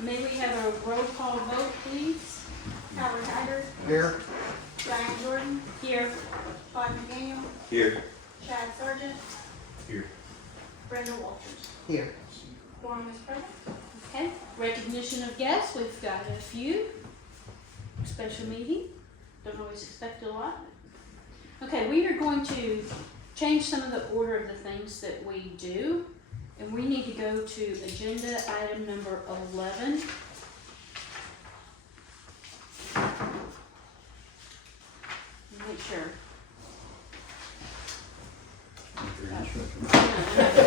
May we have a roll call vote, please? Howard Haggard, Here. Diane Jordan, Here. Todd McDaniel, Here. Chad Sargent, Here. Brenda Walters. Here. Quorum is present. Okay, recognition of guests, we've got a few. Special meeting, don't always expect a lot. Okay, we are going to change some of the order of the things that we do. And we need to go to agenda item number 11. Make sure.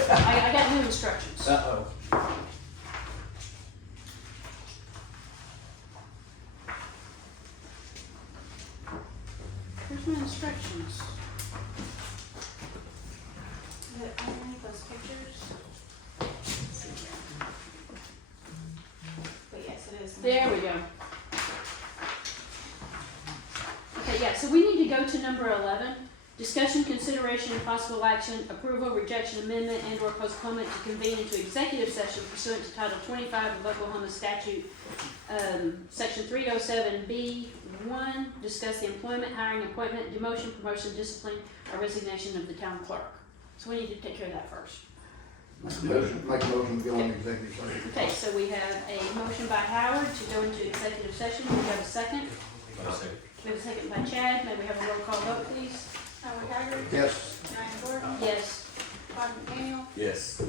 I got new instructions. Uh-oh. Here's my instructions. Is it underneath those pictures? But yes, it is. There we go. Okay, yeah, so we need to go to number 11. Discussion, consideration, and possible action, approval, rejection, amendment, and/or postponement to convene into executive session pursuant to Title 25 of Oklahoma Statute, Section 307B1, discuss the employment, hiring, appointment, demotion, promotion, discipline, or resignation of the town clerk. So we need to take care of that first. Make a motion to go into executive session. Okay, so we have a motion by Howard to go into executive session. Do we have a second? We have a second by Chad. May we have a roll call vote, please? Howard Haggard, Yes. Diane Jordan, Yes. Todd McDaniel, Yes.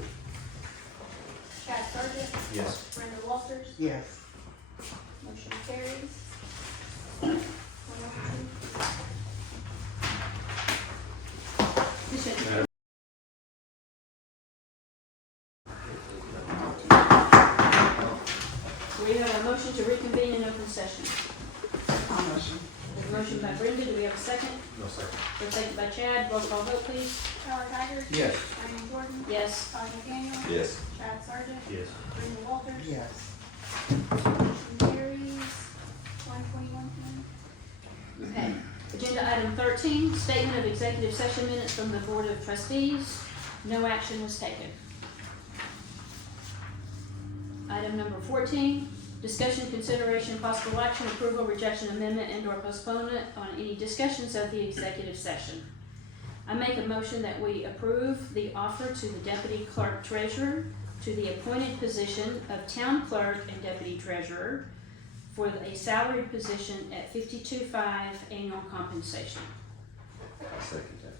Chad Sargent, Yes. Brenda Walters. Yes. Motion carries. 102. Listen. We have a motion to reconvene in open session. There's a motion by Brenda. Do we have a second? No, second. There's a second by Chad. Roll call vote, please. Howard Haggard, Yes. Diane Jordan, Yes. Todd McDaniel, Yes. Chad Sargent, Yes. Brenda Walters. Yes. Motion carries. 121. Okay. Agenda item 13, statement of executive session minutes from the Board of Trustees. No action was taken. Item number 14, discussion, consideration, possible action, approval, rejection, amendment, and/or postponement on any discussions of the executive session. I make a motion that we approve the offer to the deputy clerk treasurer to the appointed position of town clerk and deputy treasurer for a salaried position at $52,500 annual compensation. I'll second that.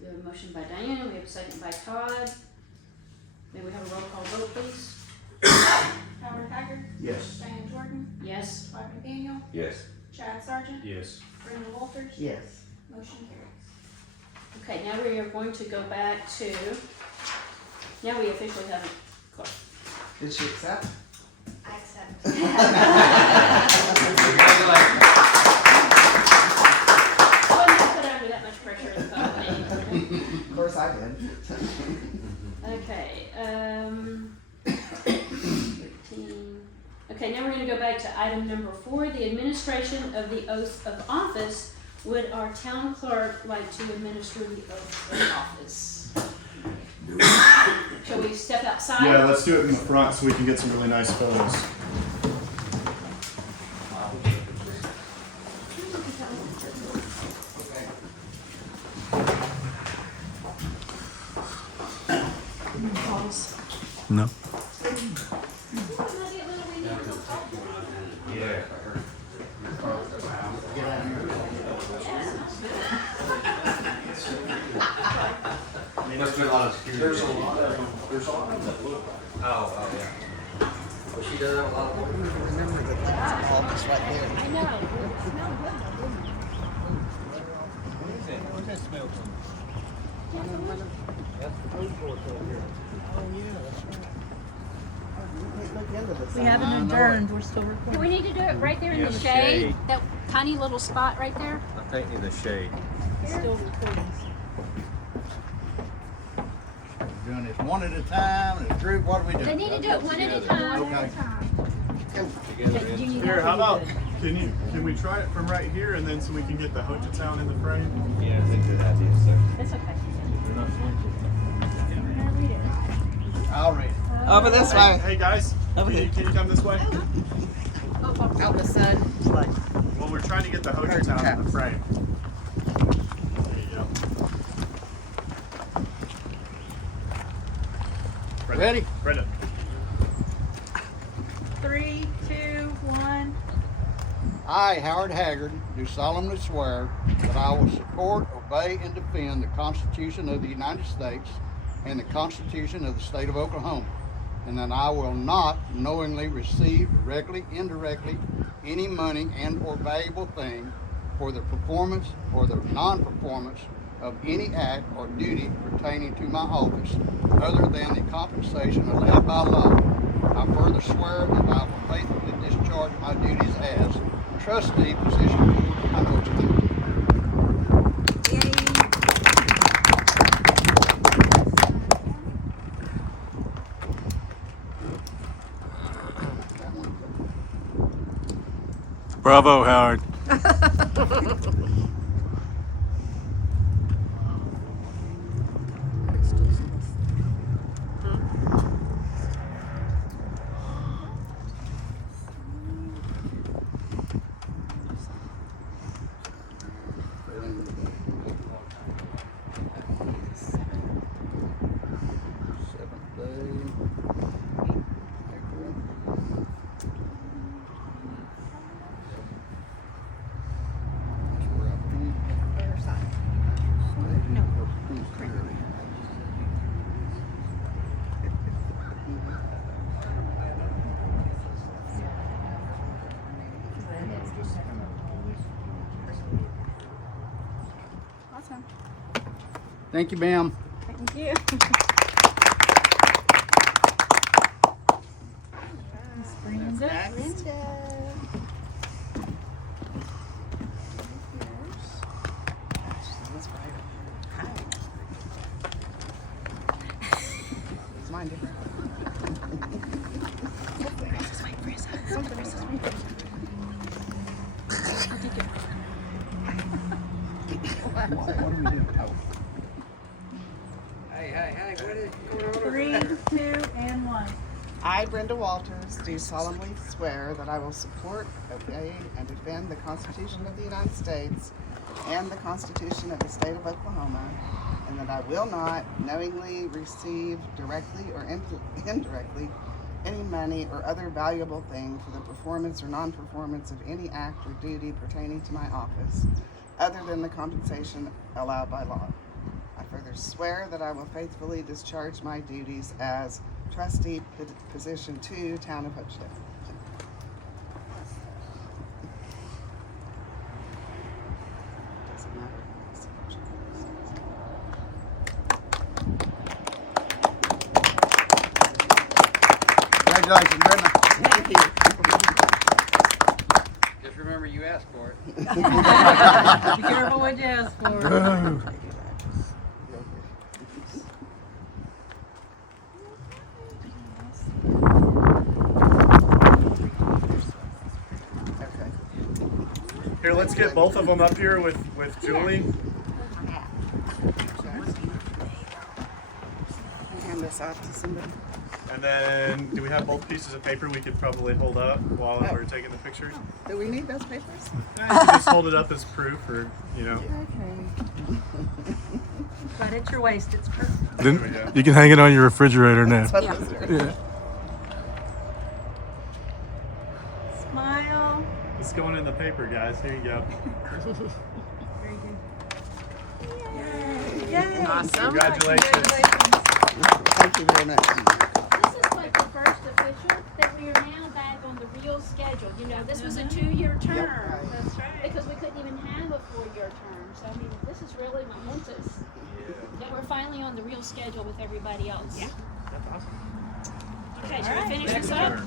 We have a motion by Diana, we have a second by Todd. May we have a roll call vote, please? Howard Haggard, Yes. Diane Jordan, Yes. Todd McDaniel, Yes. Chad Sargent, Yes. Brenda Walters. Yes. Motion carries. Okay, now we are going to go back to, now we officially have a clerk. Did she accept? I accept. I wouldn't have put under that much pressure in the public meeting. Of course I did. Okay, 15. Okay, now we're gonna go back to item number 4, the administration of the oath of office. Would our town clerk like to administer the oath of office? Shall we step outside? Yeah, let's do it in the front so we can get some really nice photos. No. Yeah. Get out of here. Must have been a lot of security. There's a lot of them. There's a lot of them that look. Oh, yeah. Well, she does have a lot of work. Remember the office right there. I know. It smelled good. What's that smell from? That's the food court over here. Oh, yeah, that's right. Look into this. We haven't adjourned, we're still recording. Do we need to do it right there in Yeah, the the shade? shade. That tiny little spot right there? I think in the shade. Still recording. Doing this one at a time, and Drew, what are we doing? They need to do it one at a time. Okay. Together. Do you Here, have how to do about, can we try it from right here and then so we can get the Hochatown in the frame? Yeah, I think good idea, sir. That's okay. I'll read it. Over this way. Hey guys, Can you come this way? Out the sun. It's like, Well, we're trying to get the Hochatown in the frame. There you go. Ready? Brenda. 3, 2, 1. I, Howard Haggard, do solemnly swear that I will support, obey, and defend the Constitution of the United States and the Constitution of the State of Oklahoma, and that I will not knowingly receive directly, indirectly, any money and or valuable thing for the performance or the non-performance of any act or duty pertaining to my office other than the compensation allowed by law. I further swear that I will faithfully discharge my duties as trustee, position 2, on Hochatown. Bravo, Howard. Seventh day, April. That's where I think. other side. No. Awesome. Thank you, ma'am. Thank you. Brenda. Next. Is mine different? What do we do? Hey, what is going on? 3, 2, and 1. I, Brenda Walters, do solemnly swear that I will support, obey, and defend the Constitution of the United States and the Constitution of the State of Oklahoma, and that I will not knowingly receive directly or indirectly any money or other valuable thing for the performance or non-performance of any act or duty pertaining to my office, other than the compensation allowed by law. I further swear that I will faithfully discharge my duties as trustee, position 2, Town of Hochatown. Doesn't matter. Congratulations, Brenda. Thank you. Just remember you asked for it. Be careful what you ask for. Okay. Here, let's get both of them up here with Julie. Hand this off to somebody. And then, do we have both pieces of paper we could probably hold up while we're taking the pictures? Do we need those papers? You can just hold it up as proof, or Okay. Right at your waist, it's perfect. There we go. You can hang it on your refrigerator now. That's what I was doing. Yeah. Smile. It's going in the paper, guys. Here you go. Very good. Yay. Awesome. Congratulations. Thank you very much. This is like the first official that we are now back on the real schedule. You know, this was a 2-year term. That's right. Because we couldn't even have a 4-year term. So, I mean, this is really momentous. That we're finally on the real schedule with everybody else. Yeah. That's awesome. Okay, should we finish this up?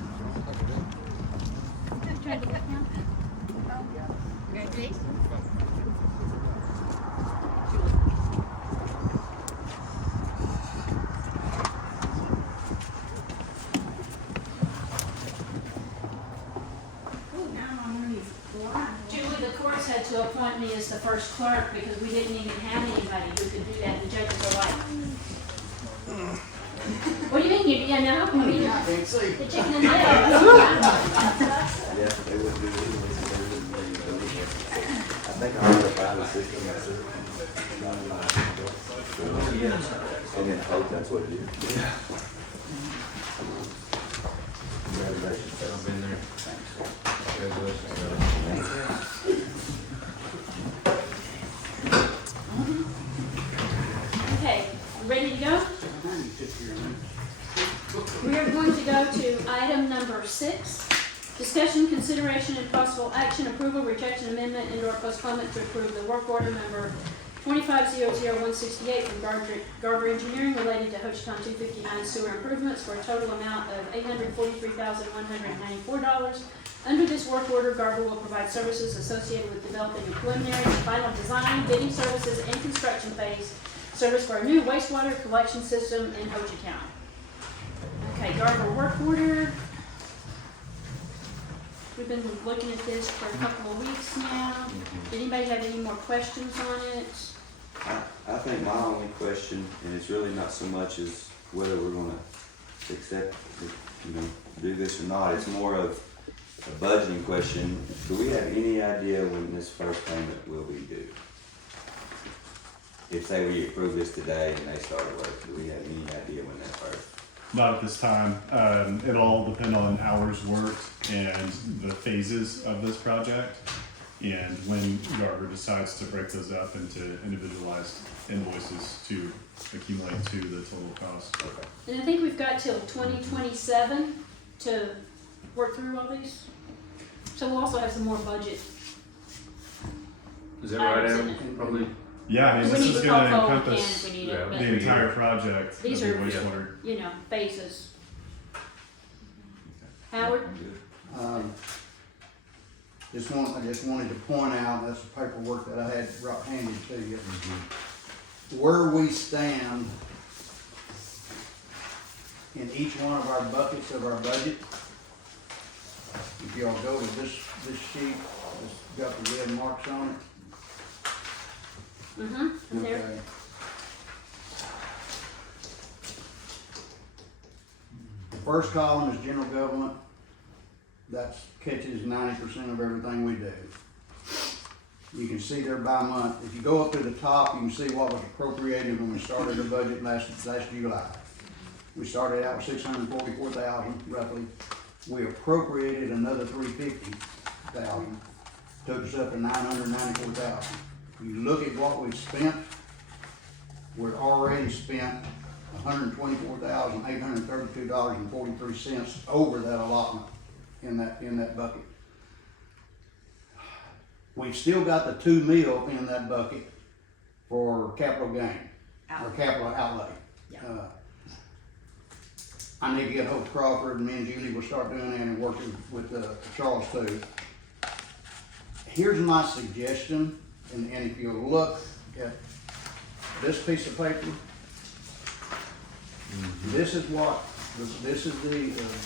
Julie, the courts had to appoint me as the first clerk because we didn't even have anybody who could do that. The judges are like, what do you mean? Yeah, no, I mean, I can't see. the chicken and the egg. Yeah, they wouldn't do it. I think I heard about the system myself. And then hope that's what it is. Yeah. Congratulations. I've been there. Congratulations. Okay, ready to go? We are going to go to item number 6. Discussion, consideration, and possible action, approval, rejection, amendment, and/or postponement to approve the work order number 2500168 from Garber Engineering related to Hochatown 259 sewer improvements for a total amount of $843,194. Under this work order, Garber will provide services associated with developing a preliminary and final design, bidding services, and construction phase service for a new wastewater collection system in Hochatown. Okay, Garber work order. We've been looking at this for a couple of weeks now. Did anybody have any more questions on it? I think my only question, and it's really not so much as whether we're gonna accept, do this or not, it's more of a budgeting question. Do we have any idea when this first payment will be due? If say we approve this today and they start work, do we have any idea when that first? Not at this time. It'll all depend on hours worked and the phases of this project, and when Garber decides to break those up into individualized invoices to accumulate to the total cost. And I think we've got till 2027 to work through all these. So we'll also have some more budget. Is that right, Items in Adam? it. Probably. Yeah, I mean, We this need is to gonna call forward encompass if we need it, yeah, the but entire project of the These are- wastewater. phases. Howard? I just wanted to point out, that's the paperwork that I had brought handed to you. Where we stand in each one of our buckets of our budget. If y'all go to this sheet, it's got the red marks on it. Mm-hmm, there. Okay. The first column is general government. That catches 90% of everything we do. You can see there by month. If you go up to the top, you can see what was appropriated when we started the budget last July. We started out with $644,000 roughly. We appropriated another $350,000. Took us up to $994,000. You look at what we've spent, we're already spent $124,832.43 over that allotment in that bucket. We've still got the $2 million in that bucket for capital gain, or capital outlay. I need to get Hope Crawford, and me and Julie will start doing that and working with Charles too. Here's my suggestion, and if you look at this piece of paper, this is the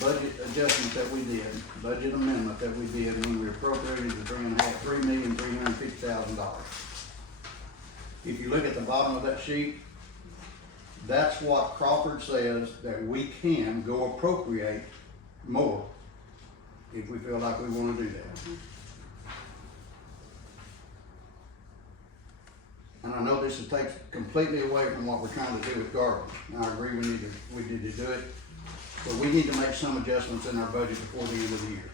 budget adjustment that we did, budget amendment that we did when we appropriated the $3,350,000. If you look at the bottom of that sheet, that's what Crawford says that we can go appropriate more if we feel like we want to do that. And I know this takes completely away from what we're trying to do with Garber. And I agree we need to do it, but we need to make some adjustments in our budget before the end of the year.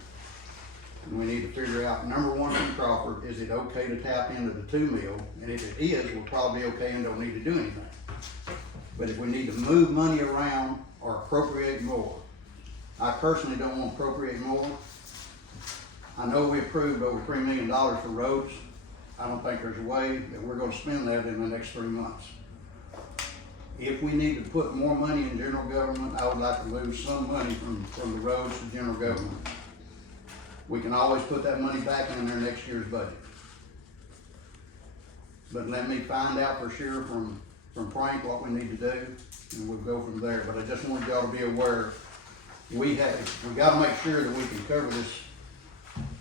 And we need to figure out, number one from Crawford, is it okay to tap into the $2 million? And if it is, we're probably okay and don't need to do anything. But if we need to move money around or appropriate more, I personally don't want to appropriate more. I know we approved over $3 million for roads. I don't think there's a way that we're gonna spend that in the next 3 months. If we need to put more money in general government, I would like to move some money from the roads to general government. We can always put that money back in their next year's budget. But let me find out for sure from Frank what we need to do, and we'll go from there. But I just wanted y'all to be aware, we gotta make sure that we can cover this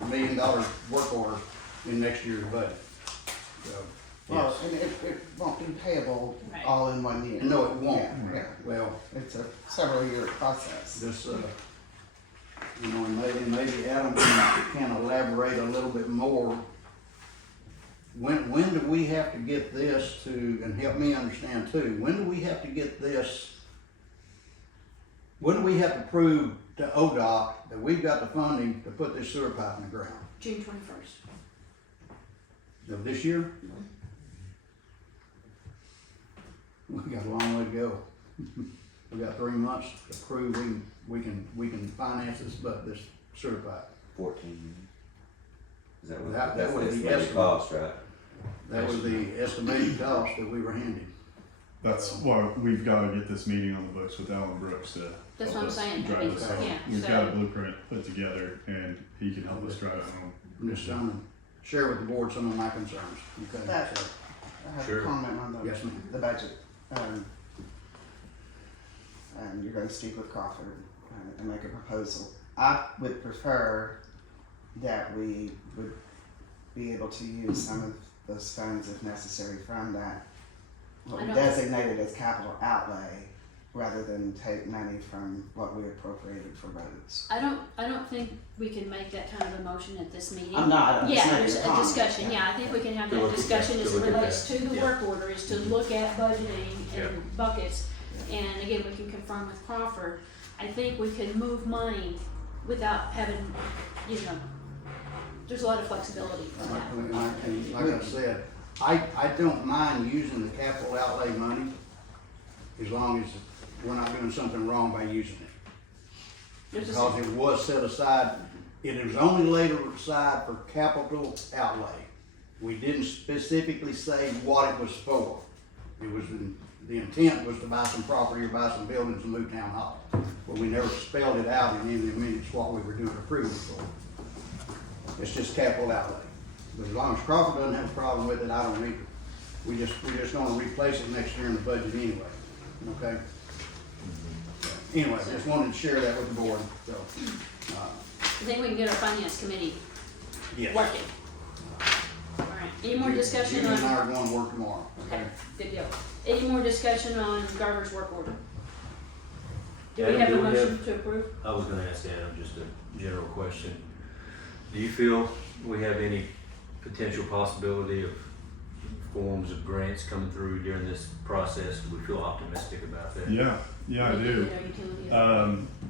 $1 million work order in next year's budget. So, Well, and it won't be payable Right. all in 1 year. No, it won't. Yeah. Well, It's a several-year process. this, you know, and maybe Adam can elaborate a little bit more. When do we have to get this to, and help me understand too, when do we have to get this, when do we have to prove to ODOT that we've got the funding to put this sewer pipe in the ground? June 21st. Of this year? We got a long way to go. We got 3 months to prove we can finance this sewer pipe. 14. Is that what, That that's would the be estimated estimate. cost, right? That was the estimated cost that we were handed. That's why we've got to get this meeting on the books with Alan Brooks to That's help what I'm us saying. drive I mean, this home. yeah, We've so- got a blueprint put together, and he can help us drive it home. I'm just trying to share with the board some of my concerns. Okay, That- so, I have Sure. a comment on Yes, ma'am. the budget. And you're gonna speak with Crawford and make a proposal. I would prefer that we would be able to use some of those funds if necessary from that, what we I know. designated as capital outlay, rather than take money from what we appropriated for roads. I don't think we can make that kind of a motion at this meeting. I'm not Yeah, making there's a a comment, discussion, yeah. yeah, I think we can have To that look at discussion that, as to it look at relates that. to the Yeah. work order, is to look at budgeting Yeah. and buckets. And again, we can confirm with Crawford, I think we can move money without having, there's a lot of flexibility for that. and like I said, I don't mind using the capital outlay money as long as we're not doing something wrong by using it. There's Because just, it was set aside, it was only laid aside for capital outlay. We didn't specifically say what it was for. It was, the intent was to buy some property or buy some buildings and move town hall. But we never spelled it out in any of the minutes what we were doing approval for. It's just capital outlay. But as long as Crawford doesn't have a problem with it, I don't either. We're just gonna replace it next year in the budget anyway, okay? Anyway, just wanted to share that with the board, so, I think we can get our finance committee yes. working. Alright, any more discussion You and I on, are going to work tomorrow, okay, okay? good deal. Any more discussion on Garver's work order? Do we Adam, have a do we motion to approve? I was gonna ask Adam just a general question. Do you feel we have any potential possibility of forms of grants coming through during this process? Do we feel optimistic about that? Yeah, I do.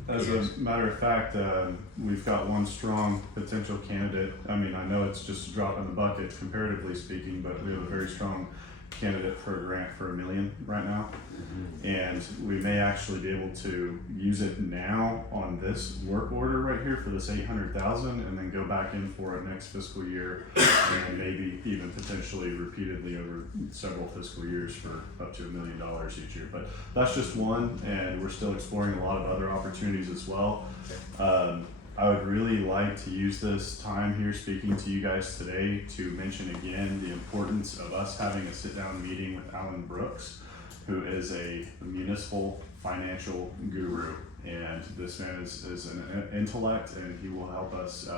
As a matter of fact, we've got one strong potential candidate. I mean, I know it's just a drop in the bucket comparatively speaking, but we have a very strong candidate for a grant for $1 million right now. And we may actually be able to use it now on this work order right here for this 800,000 and then go back in for it next fiscal year and maybe even potentially repeatedly over several fiscal years for up to $1 million each year. But that's just one, and we're still exploring a lot of other opportunities as well. I would really like to use this time here speaking to you guys today to mention again the importance of us having a sit-down meeting with Alan Brooks, who is a municipal financial guru. And this man is an intellect, and he will help us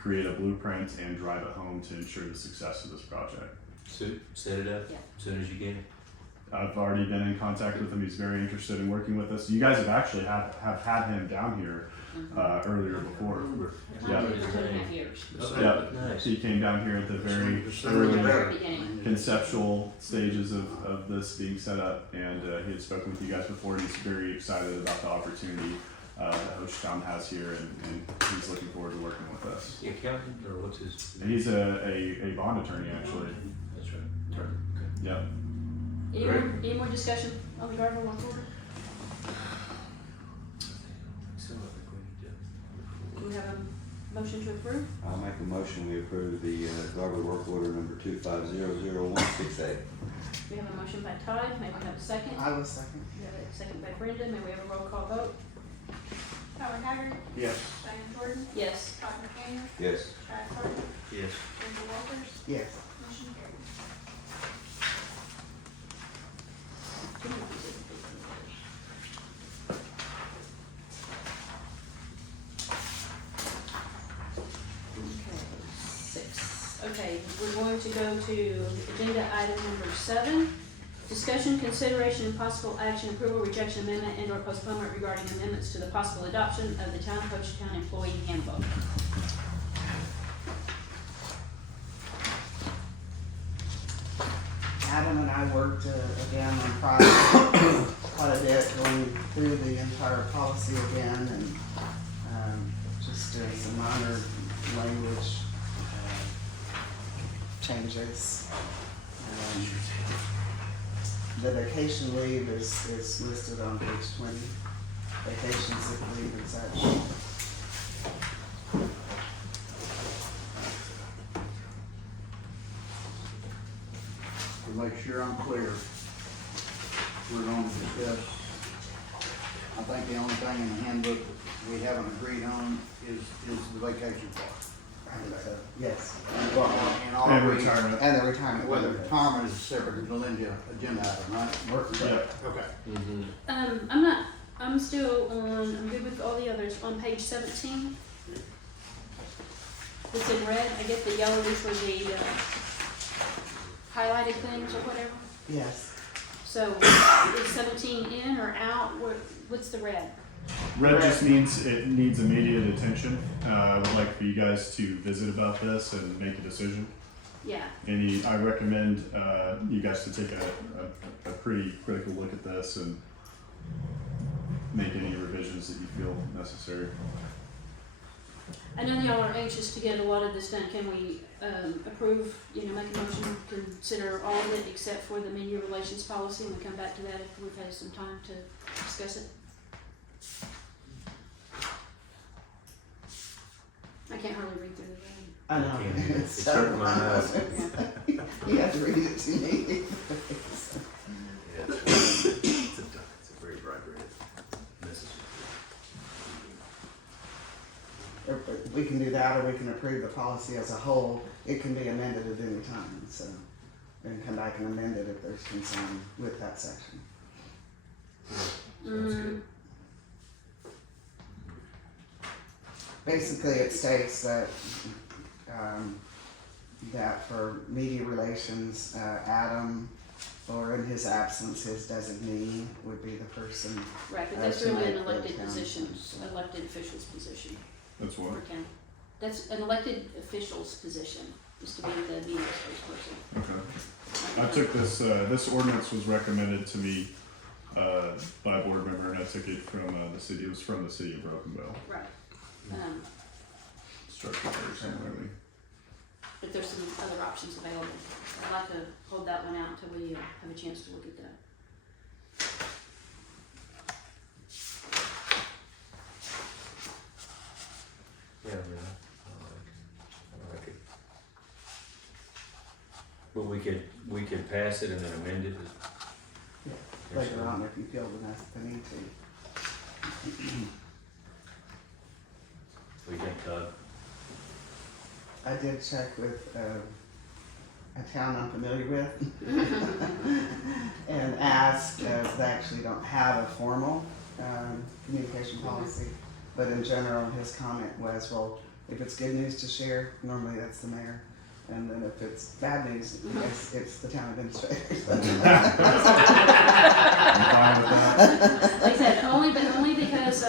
create a blueprint and drive it home to ensure the success of this project. Sue, set it up Yeah. as soon as you can. I've already been in contact with him. He's very interested in working with us. You guys have actually have had him down here earlier before. Time for 2.5 years. Yeah, Nice. he came down here at the very Sooner the early better. Beginning. conceptual stages of this being set up, and he had spoken with you guys before, and he's very excited about the opportunity that Hochatown has here, and he's looking forward to working with us. The accountant, or what's his? He's a bond attorney, actually. That's right. Turner, okay. Yep. Any more discussion on the Garver work order? So I think we need to. Do we have a motion to approve? I'll make a motion, we approve the Garber work order number 2500168. We have a motion by Todd, may we have a second? I was second. We have a second by Brenda, may we have a roll call vote? Howard Haggard, Yes. Diane Jordan, Yes. Todd McDaniel, Yes. Chad Sargent, Yes. Brenda Walters, Yes. motion carries. Okay, 6. Okay, we're going to go to agenda item number 7. Discussion, consideration, and possible action, approval, rejection, amendment, and/or postponement regarding amendments to the possible adoption of the Town of Hochatown Employee Handbook. Adam and I worked again on Friday quite a bit, going through the entire policy again and just doing some minor language changes. The vacation leave is listed on page 20. Vacation sick leave and such. To make sure I'm clear, we're going to discuss, I think the only thing in the handbook we haven't agreed on is the vacation part. Yes. Well, and all And we- retirement. And the retirement. Well, the retirement is a separate agenda item, right? Yeah. Okay. I'm still on, I'm good with all the others, on page 17. It's in red, I get the yellow for the highlighted things or whatever. Yes. So is 17 in or out? What's the red? Red just means it needs immediate attention. I would like for you guys to visit about this and make a decision. Yeah, I recommend you guys to take a pretty critical look at this and make any revisions that you feel necessary. I know y'all are anxious to get a lot of this done. Can we approve, make a motion, consider all of it except for the media relations policy, and we come back to that if we've had some time to discuss it? I can't hardly read through the red. I know. It's hurting my eyes. You have to read it to me. It's a very bright red. We can do that, or we can approve the policy as a whole. It can be amended at any time, so we can come back and amend it if there's concern with that section. Sounds good. Basically, it states that, that for media relations, Adam, or in his absence, his designee would be the person. Right, but that's to really make an the elected town position, decision. elected official's position That's for what. county. That's an elected official's position, is to be the media spokesperson. Okay. I took this. This ordinance was recommended to me by a board member, and I took it from the city. It was from the city of Broken Bow. Right. Structure very similarly. But there's some other options available. I'd like to hold that one out until we have a chance to look at that. Yeah, I like it. But we could pass it and then amend it. Later on, if you feel the need to. What do you think, Todd? I did check with a town I'm familiar with and asked, they actually don't have a formal communication policy, but in general, his comment was, well, if it's good news to share, normally that's the mayor. And then if it's bad news, it's the town administrator. I'm fine with that. Like I said, only because,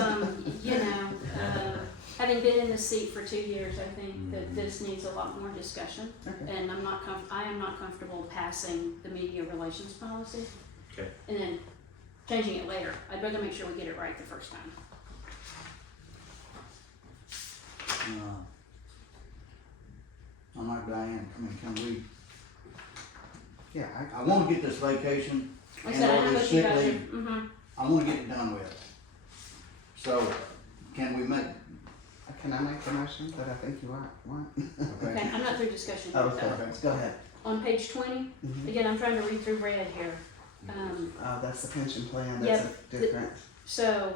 having been in the seat for 2 years, I think that this needs a lot more discussion. Okay. And I am not comfortable passing the media relations policy. Okay. And then changing it later. I'd rather make sure we get it right the first time. I'm like Diane, can we, Yeah, I wanna get this vacation Like I and said, I all know this what you sick guys are, leave, I wanna get it done with. So, can we make, can I make the motion that I think you want? Okay, I'm not through discussion. Oh, okay, go ahead. On page 20, Mhm. again, I'm trying to read through red here. That's the pension plan, that's Yep. a different, So,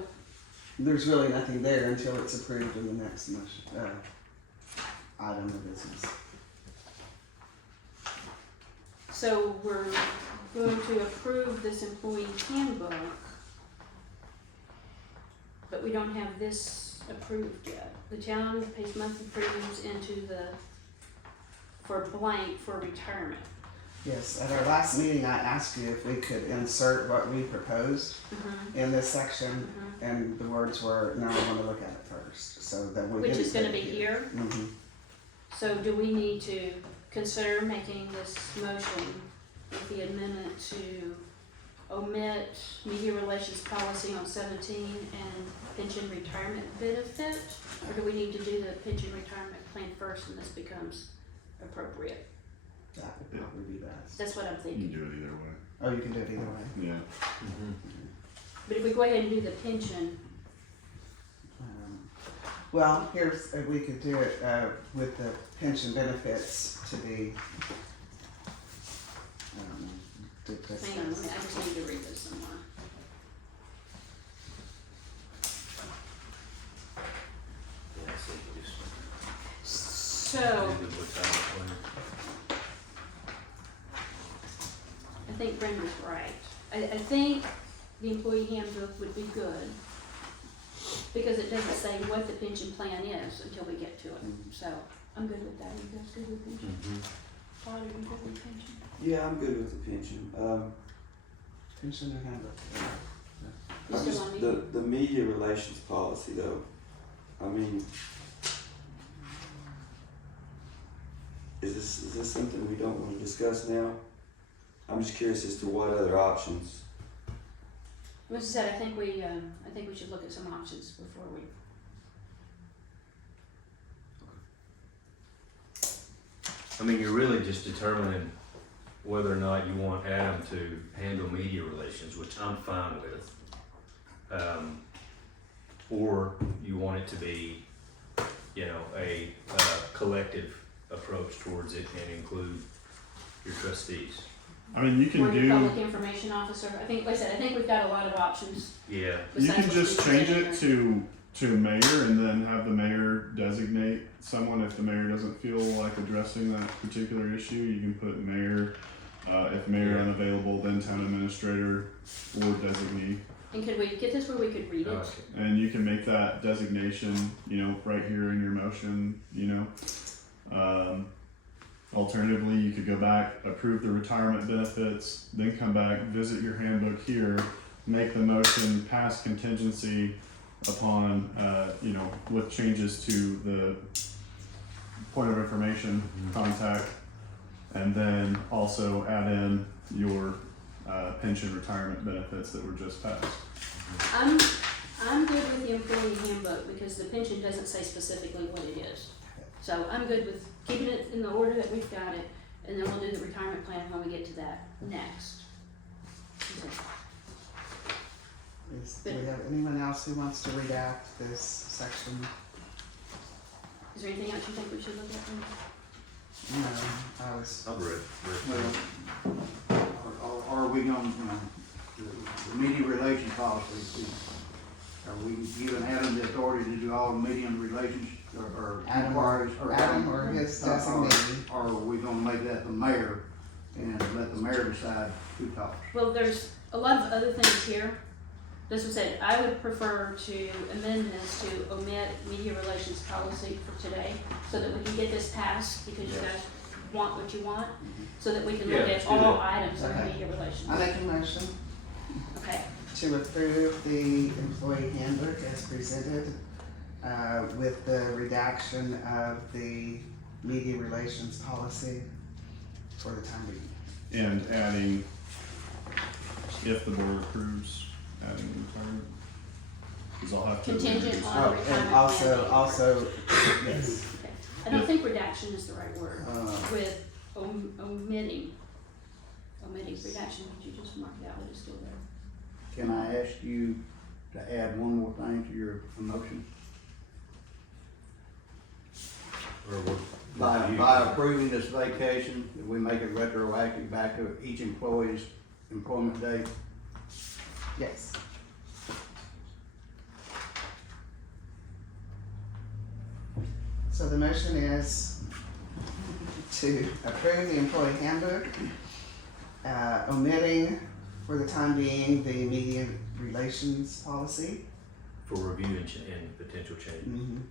there's really nothing there until it's approved in the next motion, item of business. so we're going to approve this employee handbook, but we don't have this approved yet. The town pays monthly premiums into the for blank for retirement. Yes, at our last meeting, I asked you if we could insert what we proposed in this section, and the words were, no, I want to look at it first, so that we Which didn't is gonna put be it here. Mhm. So do we need to consider making this motion with the amendment to omit media relations policy on 17 and pension retirement benefit? Or do we need to do the pension retirement plan first and this becomes appropriate? That would probably be best. That's what I'm You can thinking. do it either way. Oh, you can do it either way. Yeah. But if we go ahead and do the pension, Well, here's, we could do it, with the pension benefits to be, hang on, I just need to read this somewhere. Yeah, I see, we just So, do the retirement plan. I think Brenda's right. I think the employee handbook would be good because it doesn't say what the pension plan is until we get to it. So I'm good with that. You guys good with pension? Todd, are you good with pension? Yeah, I'm good with the pension. pension or handbook. You I'm still just, want me? the media relations policy though, I mean, is this something we don't wanna discuss now? I'm just curious as to what other options. As I said, I think we should look at some options before we. I mean, you're really just determining whether or not you want Adam to handle media relations, which I'm fine with. Or you want it to be, you know, a collective approach towards it and include your trustees. I mean, you can Or your public do, information officer. I think, like I said, I think we've got a lot of options. Yeah. you can besides just what we change said it here. to mayor and then have the mayor designate someone if the mayor doesn't feel like addressing that particular issue. You can put mayor, if mayor unavailable, then town administrator or designee. And could we get this where we could read it? Okay. And you can make that designation, you know, right here in your motion, you know. Alternatively, you could go back, approve the retirement benefits, then come back, visit your handbook here, make the motion, pass contingency upon, you know, with changes to the point of information, contact, and then also add in your pension retirement benefits that were just passed. I'm good with the employee handbook because the pension doesn't say specifically what it is. So I'm good with keeping it in the order that we've got it, and then we'll do the retirement plan when we get to that next. Do we have anyone else who wants to redact this section? Is there anything else you think we should look at? No, I was, I've read. Are we gonna, you know, the media relations policy, are we giving Adam the authority to do all the media relations or Adam or his designee. Or are we gonna make that the mayor and let the mayor decide who talks? Well, there's a lot of other things here. This was said, I would prefer to amend this to omit media relations policy for today, so that we can get this passed, because you guys want what you want, so that we can look Yeah, at let's do all that. items under Okay. media relations. I make a motion Okay, to approve the employee handbook as presented, with the redaction of the media relations policy for the time being. And adding, if the board approves, adding the retirement. Cause I'll have to. Contingent reduce- on- Oh, retirement and plan. also, yes. okay. I don't think redaction is the right word, Uh, with omitting redaction, could you just mark it out that it's still there? Can I ask you to add one more thing to your motion? Or we're- By approving this vacation, we make it retroactive back to each employee's employment date? Yes. So the motion is to approve the employee handbook, omitting for the time being the media relations policy. For review and potential change.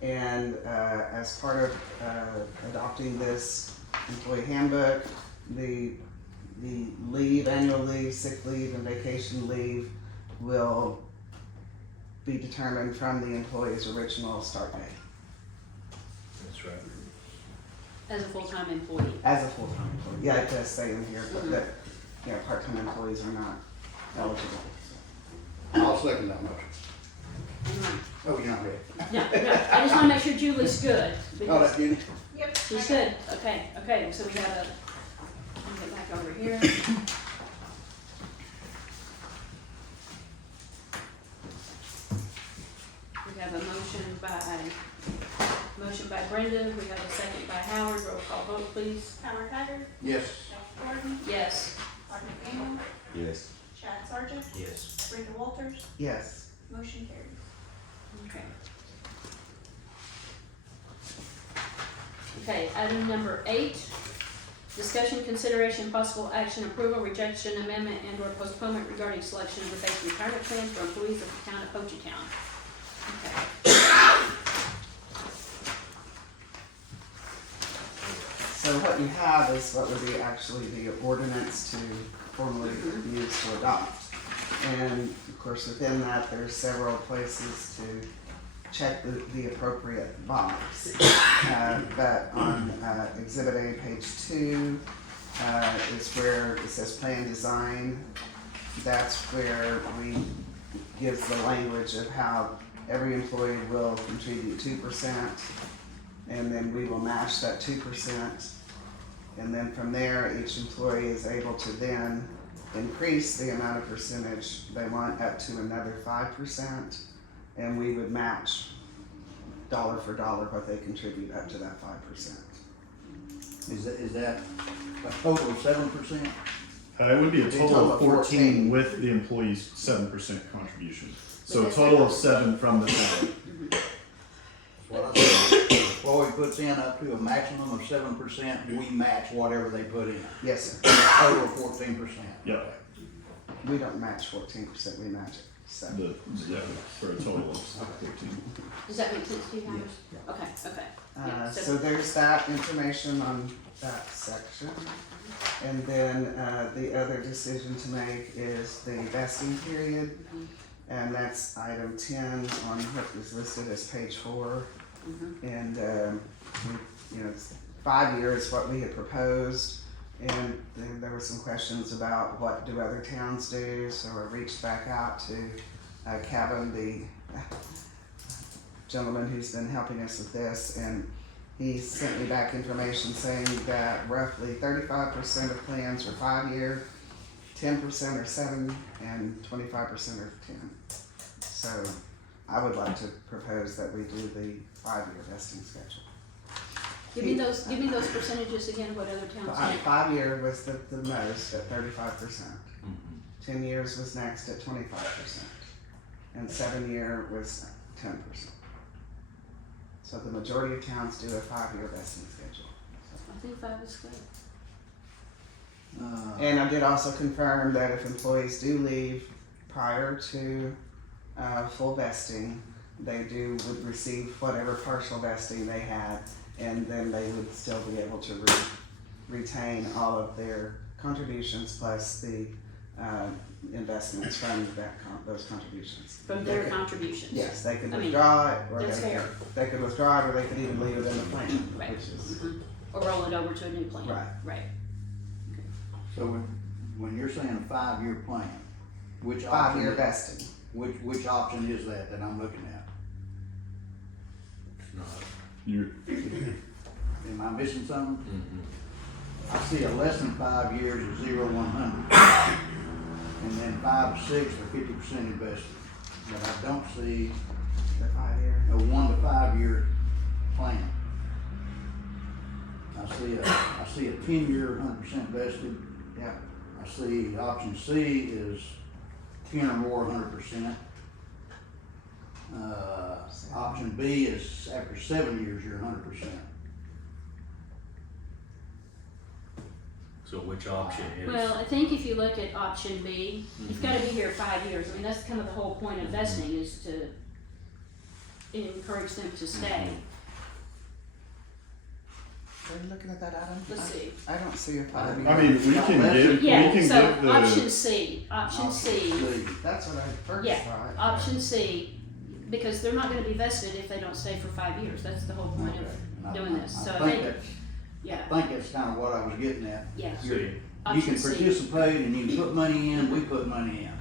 And as part of adopting this employee handbook, the leave, annual leave, sick leave, and vacation leave will be determined from the employee's original start date That's right. As a full-time employee. as a full-time employee. Yeah, it does say in here, but that, you know, part-time employees are not eligible. I'll second that motion. Hang on. Oh, you're not ready. No, I just wanna make sure Julie's good. Oh, because that's Jenny. Yep. She's good, okay, so we have a, let me get back over here. We have a motion by Brendan, we have a second by Howard, roll call vote please. Howard Haggard, Yes. Josh Gordon, Yes. Todd McDaniel, Yes. Chad Sargent, Yes. Brenda Walters, Yes. motion carries. Okay. Okay, item number 8, discussion, consideration, possible action, approval, rejection, amendment, and or postponement regarding selection of the base retirement plan for employees of the town of Hochatown. Okay. So what you have is what would be actually the ordinance to formally use to adopt. And of course, within that, there's several places to check the appropriate box. But on Exhibit A, page 2, is where it says plan design. That's where we give the language of how every employee will contribute 2%, and then we will match that 2%. And then from there, each employee is able to then increase the amount of percentage they want up to another 5%, and we would match dollar for dollar what they contribute up to that 5%. Is that a total of 7%? It would be a It'd be total of 14 14 with the employee's 7% contribution. So a that's total like- of 7 from the town. What I think, the employee puts in up to a maximum of 7%, we match whatever they put in. Yes, sir. Total of 14%. Yep. We don't match 14%, we match it 7. Yeah, for a total of 14. Does that make sense to you, Howard? Okay, okay. Yeah, So there's that information on that section. And then the other decision to make is the vesting period. And that's item 10 on what is listed as page 4. And, you know, it's 5 years what we had proposed. And then there were some questions about what do other towns do, so I reached back out to Kevin, the gentleman who's been helping us with this, and he sent me back information saying that roughly 35% of plans are 5-year, 10% are 7, and 25% are 10. So I would like to propose that we do the 5-year vesting schedule. Give me those percentages again, what other towns do. 5-year was the most at 35%. Mhm. 10 years was next at 25%. And 7-year was 10%. So the majority of towns do a 5-year vesting schedule. I think 5 is good. And I did also confirm that if employees do leave prior to full vesting, they would receive whatever partial vesting they had, and then they would still be able to retain all of their contributions plus the investments from those contributions. From their contributions. Yes, they could I mean, withdraw it, or that's fair. they could withdraw it, or they could even leave it in the plan, Right. which is, Or roll it over to a new plan. Right. Right. So when you're saying a 5-year plan, which 5-year option, vesting. which option is that I'm looking at? It's not. You're, Am I missing something? Mhm. I see a less than 5 years is 0-100. And then 5 to 6 are 50% invested. But I don't see The 5-year. a 1 to 5 year plan. I see a 10-year 100% vested. Yeah. I see option C is 10 or more 100%. Option B is after 7 years, you're 100%. So which option is? Well, I think if you look at option B, you've gotta be here 5 years. I mean, that's kind of the whole point of vesting is to encourage them to stay. Are you looking at that, Adam? Let's see. I don't see a 5 year. I mean, we can give, we Yeah, can so give the. option C, That's what I first yeah, thought. option C, because they're not gonna be vested if they don't stay for 5 years, that's the whole point of doing this, so I I think think, that's, yeah, I think that's kind of what I was getting at. yeah, See, You option can C. participate and you can put money in, we put money in.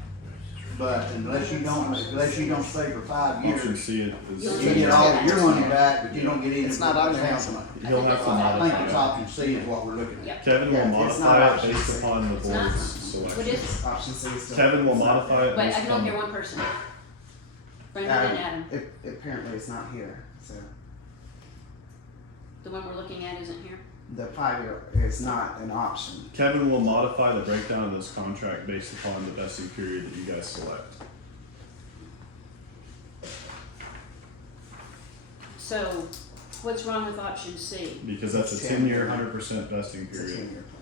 But unless you don't stay for 5 Option years, C is. you get all of your money back, but you don't get any of It's the not option town's C. money. He'll have to So I think modify it's it. option C is what we're looking Yeah. at. Kevin will Yeah, it's not modify it option based C. upon the It's not. board's What selection. is it? Option C is still. Kevin will modify it Wait, based I can only on. hear one person. Brendan and Adam, It apparently it's not here, so the one we're looking at isn't here. the 5 year is not an option. Kevin will modify the breakdown of this contract based upon the vesting period that you guys select. So, what's wrong with option C? Because that's a It's 10-year, 10-year. 100% vesting It's a period. 10 year plan.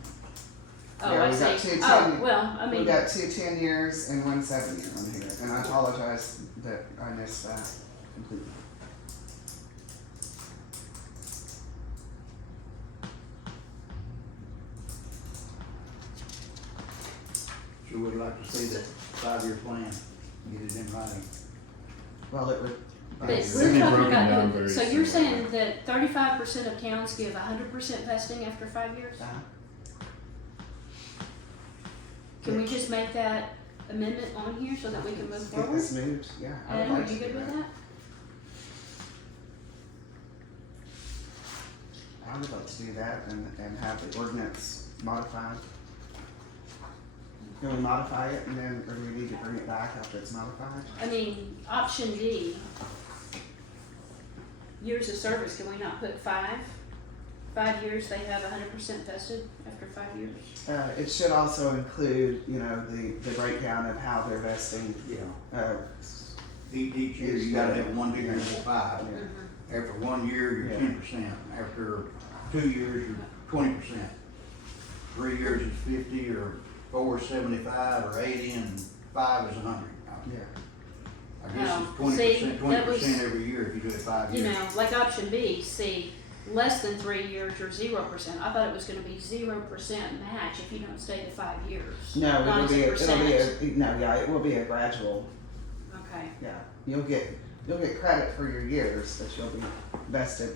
Oh, Yeah, I we got see. two Oh, 10 well, I We mean, got 2 10 years and 1 7 year on here, and I apologize that I missed that completely. So we'd like to see that 5-year plan, get it in writing. Well, it would. but It's we're been talking broken down about, very so you're similarly. saying that 35% of towns give 100% vesting after 5 years? Can we just make that amendment on here so that we can move Get forward? this moved, yeah. I would Adam, are like you to good do with that? I would like to do that and have the ordinance modified. Can we modify it and then, or do we need to bring it back after it's modified? I mean, option D, years of service, can we not put 5? 5 years, they have 100% vested after 5 years? It should also include, you know, the breakdown of how they're vesting, Yeah. uh, Each year, you gotta have 1 year for 5. Mhm. After 1 year, you're Yeah. 10%. After 2 years, you're 20%. 3 years is 50, or 4 is 75, or 80, and 5 is 100. yeah. I guess No, it's 20%, see, that 20% was- every year if you do it 5 You years. know, like option B, see, less than 3 years or 0%. I thought it was gonna be 0% match if you don't stay to 5 years. No, Not it'll as be, a it'll percentage. be, no, yeah, it will be a gradual, Okay, yeah. You'll get credit for your years, but you'll be vested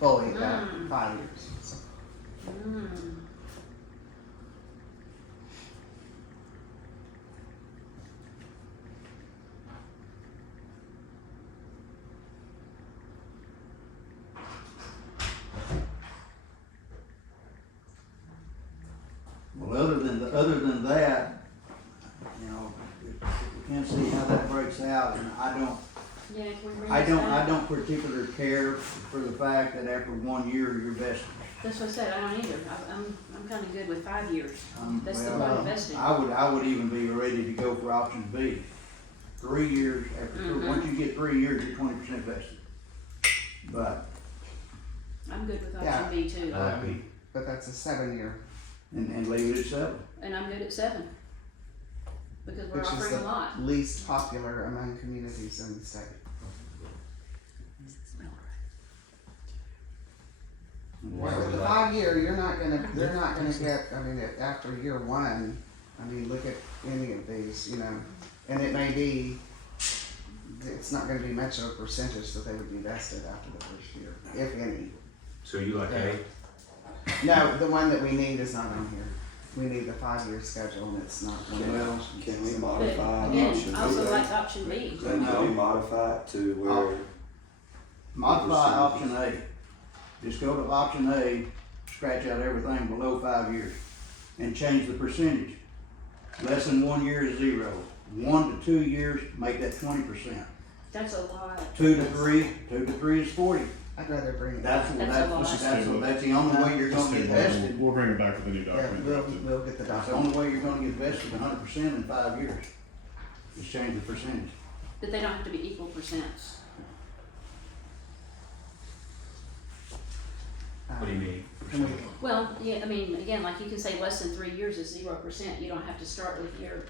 fully at Mm. 5 years, so. mm. Well, other than that, you know, we can't see how that breaks out, and Yeah, can we bring I this don't, back? I don't particularly care for the fact that after 1 year, you're vested. That's what I said, I don't either. I'm kinda good with 5 years. That's the Well, one vesting. I would even be ready to go for option B. 3 years, once you get 3 years, you're 20% vested. But, I'm good with Yeah. option B too. But that's a 7 year, and leave it at 7. And I'm good at 7. Because we're which is offering a lot. the least popular among communities in the state. Why With would the that? 5 year, they're not gonna get, I mean, after year 1, I mean, look at any of these, you know, and it may be, it's not gonna be much of a percentage that they would be vested after the first year, if any. So you like A? No, the one that we need is not on here. We need the 5 year schedule and it's not one of the Well, options. can we But modify again, option I also B? like option B. Can we modify it to where, Modify option A. Just go to option A, scratch out everything below 5 years, and change the percentage. Less than 1 year is 0. 1 to 2 years, make that 20%. That's a lot. 2 to 3 is 40. I'd rather bring it That's back. that's the only way you're Just gonna get table it. vested. We'll bring it back with a new Yeah, document drafted. we'll get the That's the document. only way you're gonna get vested 100% in 5 years. Just change the percentage. But they don't have to be equal percents. What do you mean? Can we, Well, yeah, I mean, again, like you can say less than 3 years is 0%. You don't have to start with year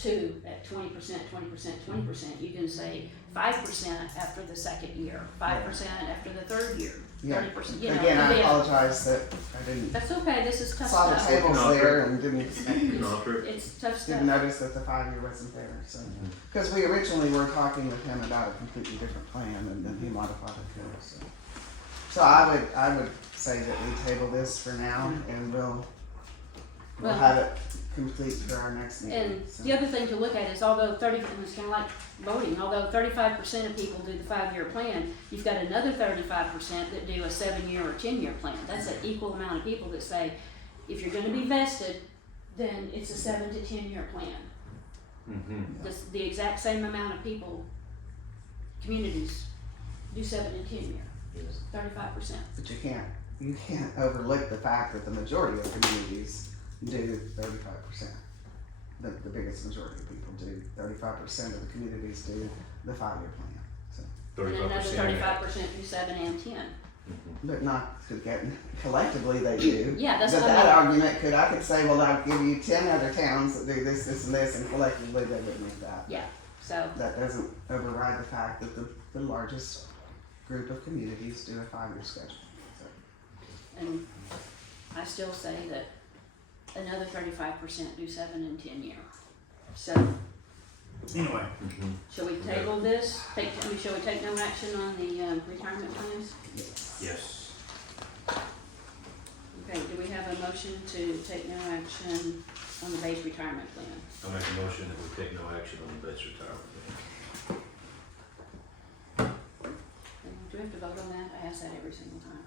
two at 20%, 20%, 20%. You can say 5% after the second year, 5% after the third year, Yeah. 30%. You know, Again, I yeah. apologize that I didn't That's okay. This is tough saw the stuff. tables No, there and didn't It's tough stuff. didn't notice that the 5 year wasn't there. So, because we originally were talking with him about a completely different plan, and then he modified it to us. So I would say that we table this for now, and we'll Well- have it complete for our next meeting. And So. the other thing to look at is although and it's kind of like voting, although 35% of people do the 5-year plan, you've got another 35% that do a 7-year or 10-year plan. That's an equal amount of people that say, if you're gonna be vested, then it's a 7 to 10-year plan. Mm-hmm. The exact same amount of people, communities, do 7 and 10 year, Yes. But 35%. you can't overlook the fact that the majority of communities do 35%. The biggest majority of people do. 35% of the communities do the 5 year plan. So, And another 35% do 7 and 10. but not to get collectively they do. Yeah, that's But what I that mean. argument I could say, well, I'll give you 10 other towns that do this, this, and this, and collectively they would make that. Yeah, so, That doesn't override the fact that the largest group of communities do a 5 year schedule. So, and I still say that another 35% do 7 and 10 year. So, Anyway. Mm-hmm. shall we table this? Shall we take no action on the retirement plans? Yes. Okay, do we have a motion to take no action on the base retirement plan? I'll make a motion that we take no action on the base retirement plan. And do we have to vote on that? I ask that every single time.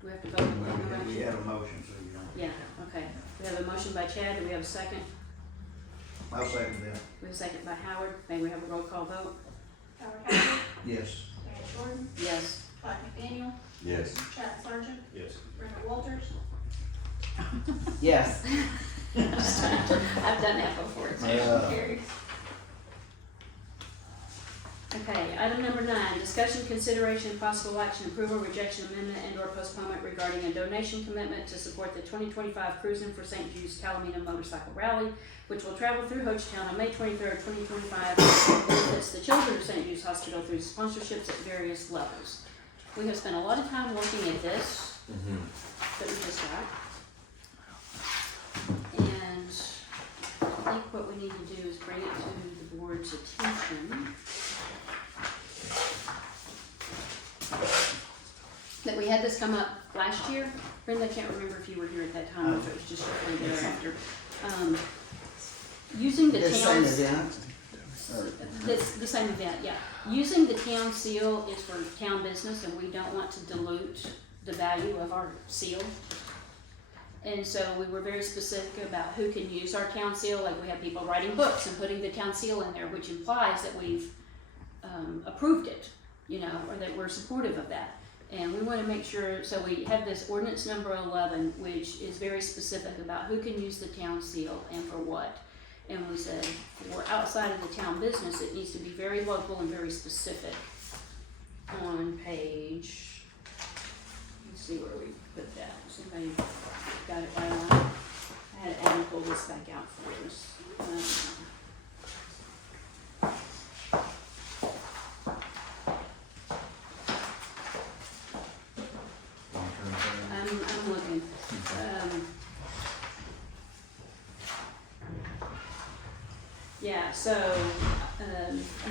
Do we have to vote on no action? We had a motion, so you don't. Yeah, okay. We have a motion by Chad. Do we have a second? I'll second that. We have a second by Howard. May we have a roll call vote? Howard Haggard, Yes. Diane Jordan, Yes. Todd McDaniel, Yes. Chad Sargent, Yes. Brenda Walters, yes. I've done that before. It's Yeah. carries. Okay, item number 9, discussion, consideration, possible action, approval, rejection, amendment, and/or postponement regarding a donation commitment to support the 2025 Cruising for St. Jude's Calamina Motorcycle Rally, which will travel through Hochatown on May 23rd, 2025, benefits the children of St. Jude's Hospital through sponsorships at various levels. We have spent a lot of time working at this Mm-hmm. that we just got. And I think what we need to do is bring it to the board's attention. That we had this come up last year. Brenda, I can't remember if you were here at that time or if it was just shortly thereafter. Using the This same town's, event? Or- the same event, yeah. Using the town seal is for town business and we don't want to dilute the value of our seal. And so we were very specific about who can use our town seal, like we have people writing books and putting the town seal in there, which implies that we've approved it, you know, or that we're supportive of that. And we want to make sure, so we have this ordinance number 11, which is very specific about who can use the town seal and for what. And we said, for outside of the town business, it needs to be very local and very specific. On page, let's see where we put that. Somebody got it right on. I had Adam pull this back out for us. I'm looking. Yeah, so,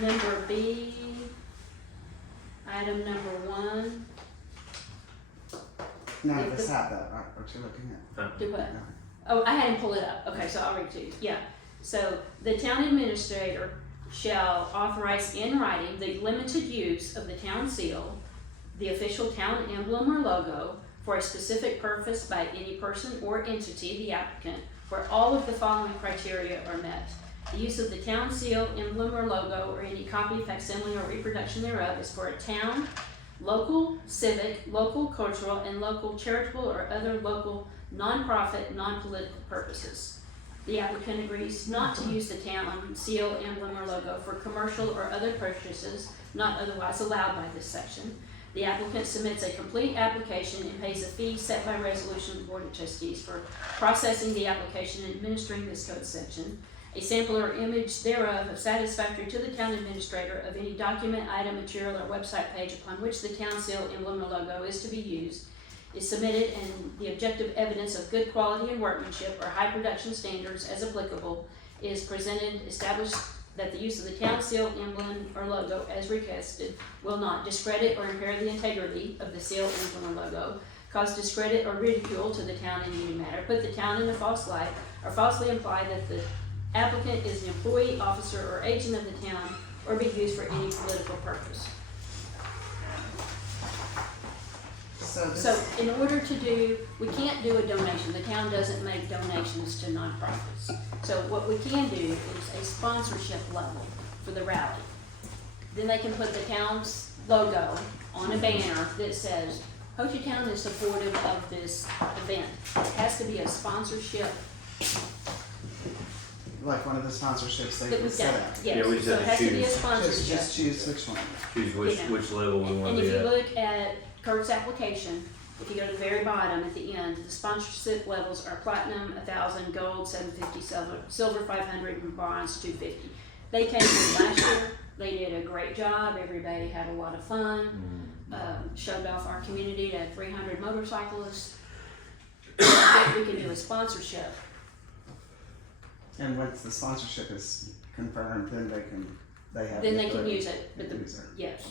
number B, item number 1, None of us have that, right, what you're looking at. do what? No. Oh, I had him pull it up. Okay, so I'll read it to you. Yeah. So the town administrator shall authorize in writing the limited use of the town seal, the official town emblem or logo, for a specific purpose by any person or entity, the applicant, where all of the following criteria are met. The use of the town seal, emblem, or logo, or any copy, facsimile, or reproduction thereof is for a town, local, civic, local cultural, and local charitable or other local non-profit, non-political purposes. The applicant agrees not to use the town seal, emblem, or logo for commercial or other purchases not otherwise allowed by this section. The applicant submits a complete application and pays a fee set by resolution of the Board of Trustees for processing the application and administering this code section. a sample or image thereof of satisfactory to the town administrator of any document, item, material, or website page upon which the town seal, emblem, or logo is to be used, is submitted, and the objective evidence of good quality and workmanship or high production standards as applicable is presented, established that the use of the town seal, emblem, or logo as requested will not discredit or impair the integrity of the seal, emblem, or logo, cause discredit or ridicule to the town in any manner, put the town in a false light, or falsely imply that the applicant is an employee, officer, or agent of the town, or be used for any political purpose. So in order to do, we can't do a donation. The town doesn't make donations to nonprofits. So what we can do is a sponsorship level for the rally. Then they can put the town's logo on a banner that says, Hochatown is supportive of this event. It has to be a sponsorship Like one of the sponsorships they that can we've set done. up. Yes, Yeah, we just so have it to has to be a choose. sponsorship. Just choose which one. Choose Yeah. which level we want And to if be you at. look at Kurt's application, if you go to the very bottom at the end, the sponsorship levels are platinum, 1,000, gold, 750, silver 500, and bronze 250. They came in last year. They did a great job. Everybody had a lot of fun. Showed off our community to 300 motorcyclists. We can do a sponsorship. And once the sponsorship is confirmed, then they have. Then the they can ability use it. But to use it. yes.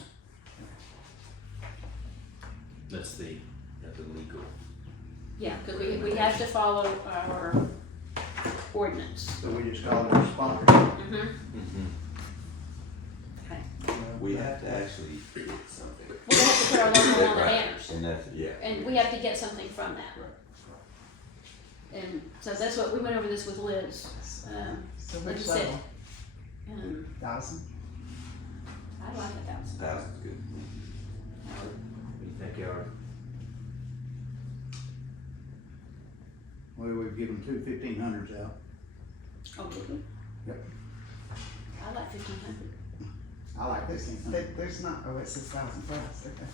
That's the legal. Yeah, because we have to follow our ordinance. So we just call it a sponsorship. Mm-hmm. Okay. We have to actually get something. We have to put our logo on the Right. banners. And that's, yeah. And we have to get something from that. And so that's what, we went over this with Liz. So Like which you said, level? 1,000? I like 1,000. Thousand's good. What do you think, Howard? Well, we've given 2 1500s out. Oh, did we? Yep. I like 1,500. I like this. There's not, oh, it says 1,000 plus, okay.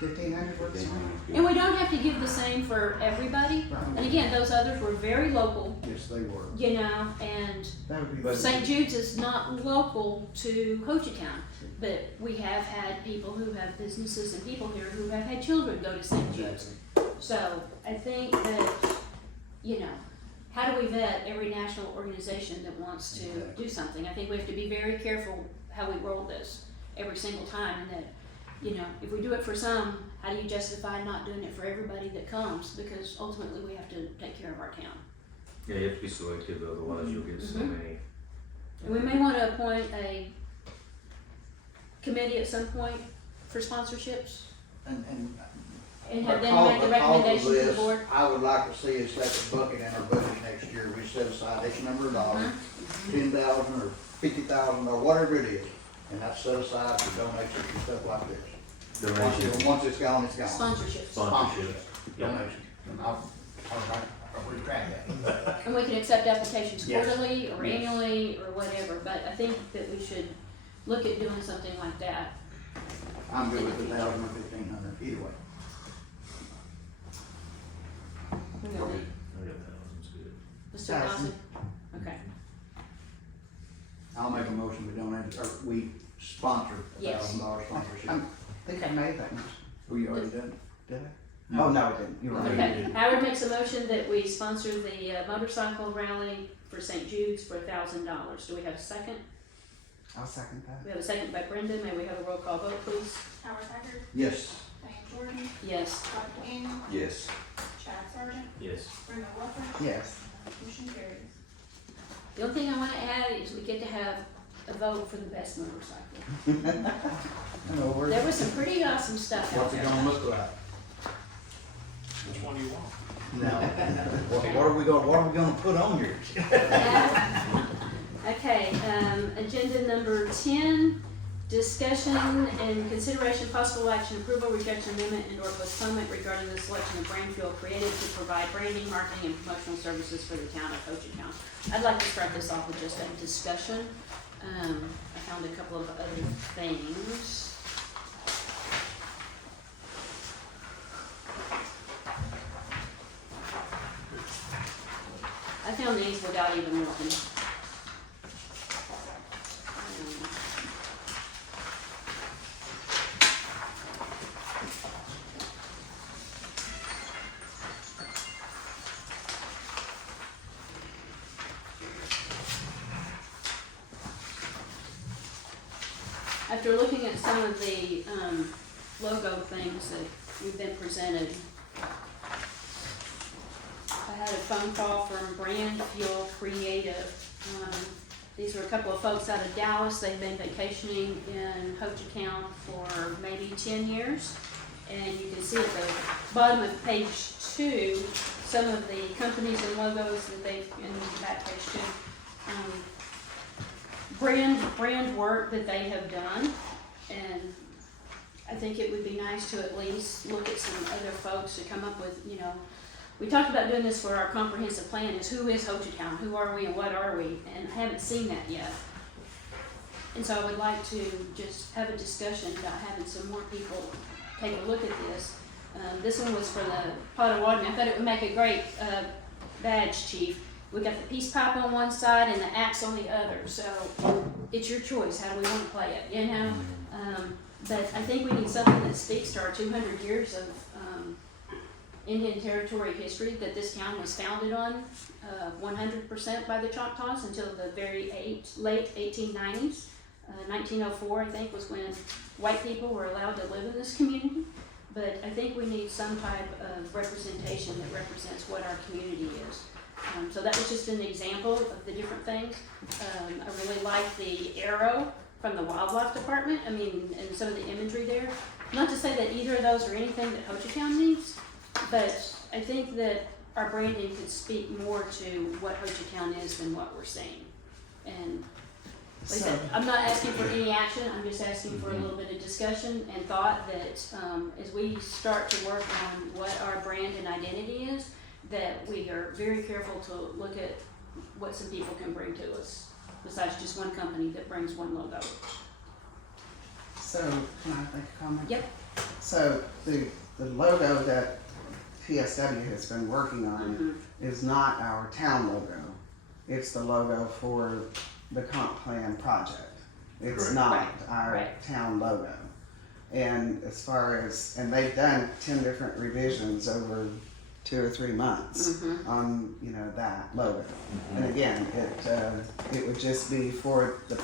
1,500 works for me. And we don't have to give the same for everybody. And again, those others were very local, Yes, they were. you know, and That would be. But- St. Jude's is not local to Hochatown. But we have had people who have businesses and people here who have had children go to St. Jude's. So I think that, you know, how do we vet every national organization that wants to do something? I think we have to be very careful how we roll this every single time, and that, you know, if we do it for some, how do you justify not doing it for everybody that comes? Because ultimately we have to take care of our town. Yeah, you have to be selective, otherwise you'll get so Mhm. many. And we may want to appoint a committee at some point for sponsorships And and have them make the recommendation to the board. I would like to see us set the bucket in our budget next year. We set aside X number of dollars, 10,000 or 50,000 or whatever it is. And that's set aside for donations and stuff like this. Donations, Once it's gone, it's gone. Sponsorships. sponsorships. Yeah. Donations. And I'll retract that. And we can accept applications Yes. quarterly or Yes. annually or whatever, but I think that we should look at doing something like that. I'm good with 1,000 or 1,500, either way. We're gonna- I got thousands, good. Let's do 1,000. Okay, I'll make a motion we donate, or we sponsor Yes. $1,000 sponsorship. I think I made that much, Who you already done? did I? Oh, no, I didn't. You're right. okay. Howard makes a motion that we sponsor the motorcycle rally for St. Jude's for $1,000. Do we have a second? I'll second that. We have a second by Brenda. May we have a roll call vote, please? Howard Haggard, Yes. Diane Jordan, Yes. Todd Daniel, Yes. Chad Sargent, Yes. Brenda Walters. Yes. Motion carries. The only thing I want to add is we get to have a vote for the best motorcycle. No worries. There was some pretty awesome stuff out What's it there. gonna look like? Which one do you want? No. What are we gonna put on yours? Okay, agenda number 10, discussion and consideration possible action, approval, rejection, amendment, and or postponement regarding the selection of brand fuel created to provide branding, marketing, and promotional services for the town of Hochatown. I'd like to start this off with just a discussion. I found a couple of other things. I found these without even looking. after looking at some of the, logo things that we've been presented, I had a phone call from Brand Fuel Creative. These were a couple of folks out of Dallas. They've been vacationing in Hochatown for maybe 10 years. And you can see at the bottom of page 2, some of the companies and logos that they've, in the back page 2, brand work that they have done. And I think it would be nice to at least look at some other folks to come up with, you know, we talked about doing this for our comprehensive plan, is who is Hochatown, who are we and what are we, and I haven't seen that yet. And so I would like to just have a discussion about having some more people take a look at this. This one was for the Potawatomi. I thought it would make a great badge, Chief. We got the peace pipe on one side and the axe on the other, so it's your choice, how do we want to play it, you know? But I think we need something that speaks to our 200 years of Indian Territory history that this town was founded on 100% by the Choctaws until the very late 1890s. 1904, I think, was when white people were allowed to live in this community. But I think we need some type of representation that represents what our community is. So that was just an example of the different things. I really like the arrow from the wildlife department. I mean, and some of the imagery there. Not to say that either of those are anything that Hochatown needs, but I think that our branding could speak more to what Hochatown is than what we're saying. And like I said, I'm not asking for any action, I'm just asking for a little bit of discussion and thought that as we start to work on what our brand and identity is, that we are very careful to look at what some people can bring to us, besides just one company that brings one logo. So, can I make a comment? Yep. So, the logo that PSW has been working on is not our town logo. It's the logo for the comp plan project. It's Correct. not our town logo. And as far as, and they've done 10 different revisions over 2 or 3 months on, you know, that logo. And again, it would just be for the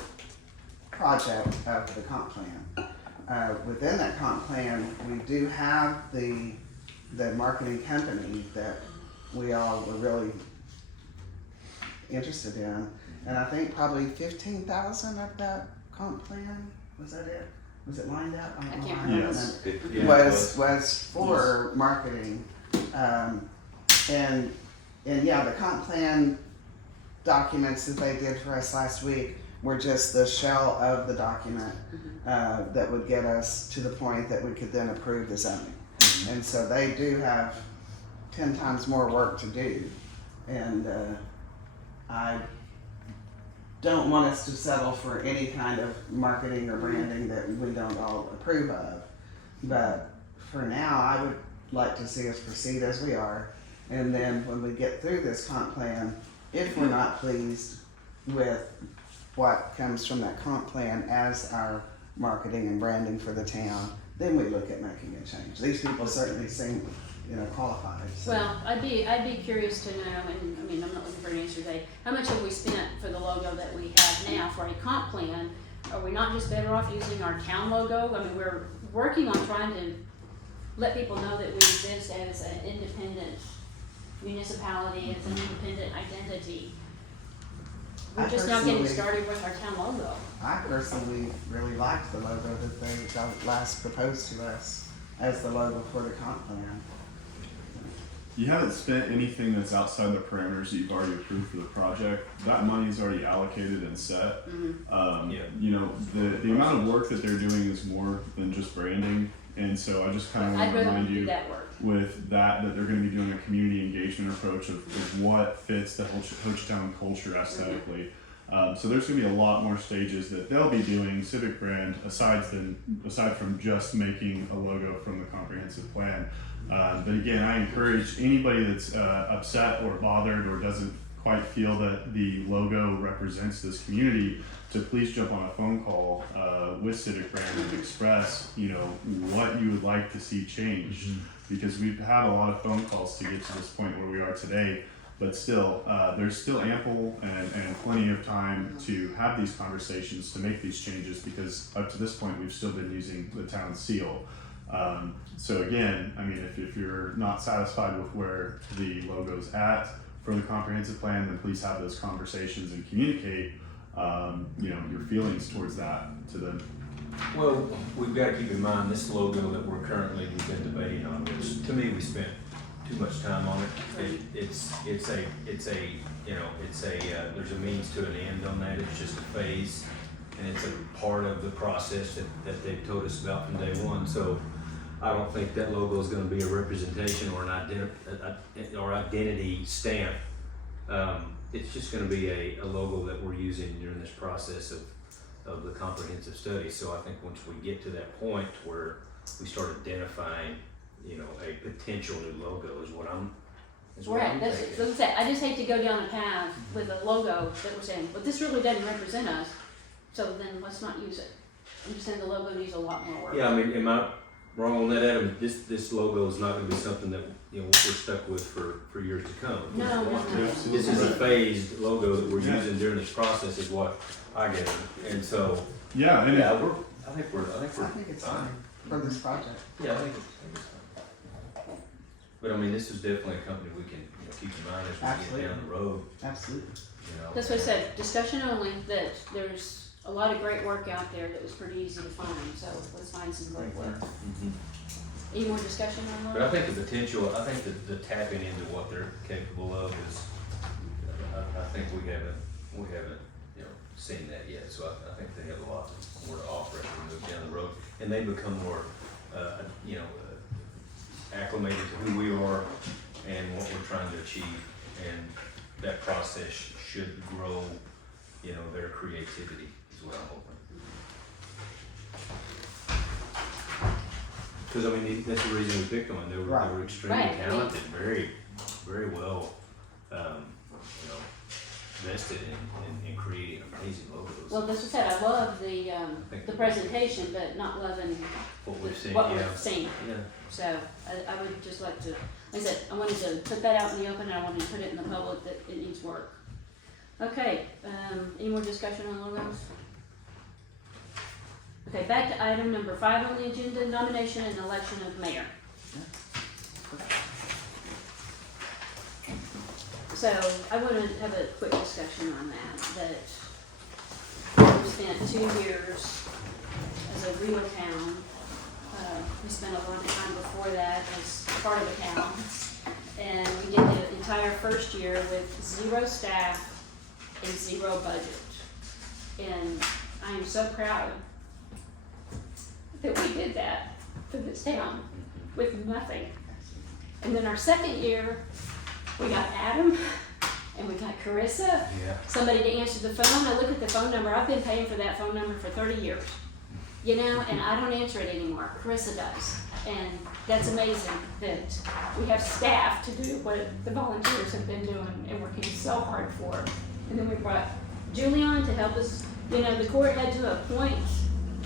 project of the comp plan. Within that comp plan, we do have the marketing company that we all were really interested in. And I think probably 15,000 of that comp plan, was that it? Was it lined up? I can't remember. Yes. Was for marketing. And yeah, the comp plan documents that they did for us last week were just the shell of the document that would get us to the point that we could then approve the zoning. And so they do have 10 times more work to do. And I don't want us to settle for any kind of marketing or branding that we don't all approve of. But for now, I would like to see us proceed as we are. And then when we get through this comp plan, if we're not pleased with what comes from that comp plan as our marketing and branding for the town, then we look at making a change. These people certainly seem, you know, qualified. So. Well, I'd be curious to know, and I mean, I'm not looking for an answer today, how much have we spent for the logo that we have now for a comp plan? Are we not just better off using our town logo? I mean, we're working on trying to let people know that we exist as an independent municipality, as an independent identity. We're just now getting started with our town logo. I personally really liked the logo that they last proposed to us as the logo for the comp plan. You haven't spent anything that's outside the parameters that you've already approved for the project. That money is already allocated and set. You know, the amount of work that they're doing is more than just branding. And so I just kind of want I'd to rather remind do you that work. with that they're going to be doing a community engagement approach of what fits the Hochatown culture aesthetically. So there's going to be a lot more stages that they'll be doing civic brand aside from just making a logo from the comprehensive plan. But again, I encourage anybody that's upset or bothered or doesn't quite feel that the logo represents this community to please jump on a phone call with Civic Brand and express, you know, what you would like to see changed. Because we've had a lot of phone calls to get to this point where we are today. But still, there's still ample and plenty of time to have these conversations, to make these changes, because up to this point, we've still been using the town seal. So again, I mean, if you're not satisfied with where the logo's at for the comprehensive plan, then please have those conversations and communicate, your feelings towards that to them. Well, we've got to keep in mind this logo that we've been debating on, which to me, we spent too much time on it. There's a means to an end on that. It's just a phase, and it's a part of the process that they've told us about from day one. So I don't think that logo is going to be a representation or an identity stamp. It's just going to be a logo that we're using during this process of the comprehensive study. So I think once we get to that point where we start identifying, a potential new logo is what I'm Right, that's thinking. what I'm saying. I just hate to go down a path with a logo that we're saying, but this really doesn't represent us, so then let's not use it. I'm just saying the logo needs a lot more work. Yeah, I mean, am I wrong on that, Adam? This logo is not going to be something that we're stuck with for years to come. No. This is a phased logo that we're using during this process, is what I get. And so, Yeah, and yeah, I think we're I think it's fine for this project. Yeah, I think it's fine. But I mean, this is definitely a company we can keep in mind as we Absolutely. get down the road. Absolutely. That's what I said, discussion only, that there's a lot of great work out there that was pretty easy to find, so let's find some great work. Any more discussion on But I that? think the potential, I think the tapping into what they're capable of is, I think we haven't seen that yet. So I think they have a lot more to offer as we move down the road, and they become more, acclimated to who we are and what we're trying to achieve, and that process should grow, their creativity is what I'm hoping. Because I mean, that's the reason we picked them. They were extremely Right. talented, very, very well, vested in creating amazing logos. Well, that's what I said, I love the presentation, but not loving What we've seen, what yeah. we've seen. Yeah. So I would just like to, like I said, I wanted to put that out in the open, and I wanted to put it in the public that it needs work. Okay, any more discussion on logos? Okay, back to item number 5 on the agenda, nomination and election of mayor. So I want to have a quick discussion on that we spent 2 years as a real town. We spent a lot of time before that as part of the town. And we did the entire first year with 0 staff and 0 budget. And I am so proud that we did that for this town with nothing. And then our second year, we got Adam and we got Carissa, Yeah. somebody to answer the phone. I look at the phone number, I've been paying for that phone number for 30 years. And I don't answer it anymore. Carissa does. And that's amazing that we have staff to do what the volunteers have been doing and working so hard for. And then we brought Julie on to help us. The court had to appoint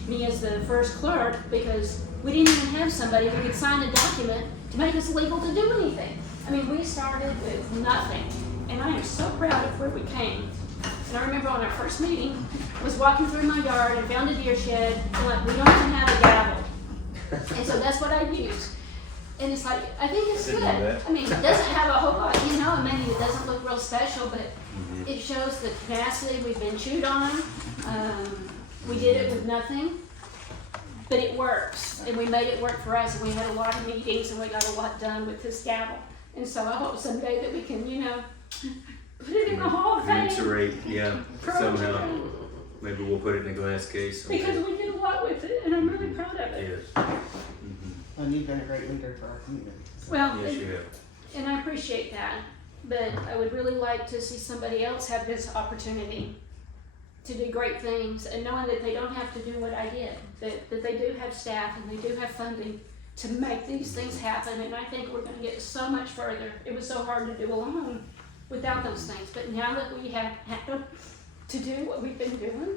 me as the first clerk because we didn't even have somebody who could sign a document to make us legal to do anything. I mean, we started with nothing. And I am so proud of where we came. And I remember on our first meeting, I was walking through my yard and found a deer shed, and like, we don't even have a gavel. And so that's what I used. And it's like, I think it's good. Didn't know that. I mean, it doesn't have a whole lot, and maybe it doesn't look real special, but it shows the tenacity. We've been chewed on. We did it with nothing, but it works. And we made it work for us, and we had a lot of meetings, and we got a lot done with this gavel. And so I hope someday that we can, put it in the Hall of Fame. Commensurate, yeah, somehow. Maybe we'll put it in a glass case. Because we did a lot with it, and I'm really proud of it. Yes. And you've been a great leader for our community. Well, Yes, you have. and I appreciate that, but I would really like to see somebody else have this opportunity to do great things, and knowing that they don't have to do what I did, that they do have staff and they do have funding to make these things happen, and I think we're gonna get so much further. It was so hard to do alone without those things, but now that we have had to do what we've been doing,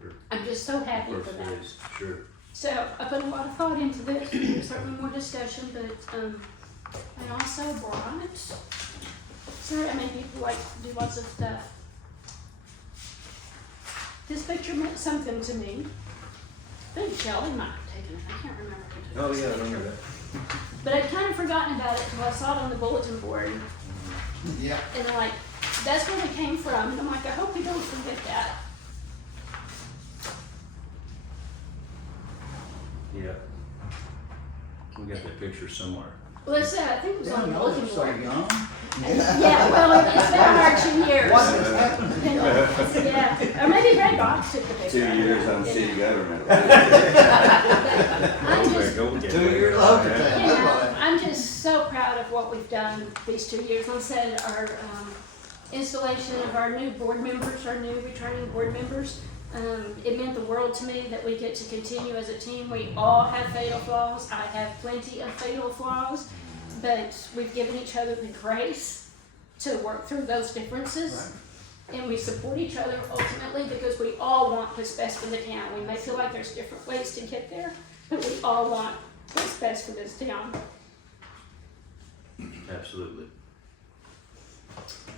Sure. I'm just so happy First for that. phase, sure. So I put a lot of thought into this. There's certainly more discussion, but I also brought Sorry, I mean, people like to do lots of stuff. This picture meant something to me. I think Shelley might have taken it. I can't remember who took Oh, this yeah, I picture. remember that. But I'd kind of forgotten about it until I saw it on the bulletin board. Yeah. And I'm like, that's where we came from. And I'm like, I hope we don't forget that. Yeah. We got that picture somewhere. Well, it's, I think it was on the bulletin board. young. Yeah, well, it's been our 2 years. Yeah, or maybe Red Box took the picture. 2 years on city government. I'm just, Go get 2 it. years Yeah. old. you know, I'm just so proud of what we've done these 2 years. Like I said, our installation of our new board members, our new returning board members, it meant the world to me that we get to continue as a team. We all have fatal flaws. I have plenty of fatal flaws, but we've given each other the grace to work through those differences. And we support each other ultimately because we all want what's best for the town. We may feel like there's different ways to get there, but we all want what's best for this town. Absolutely.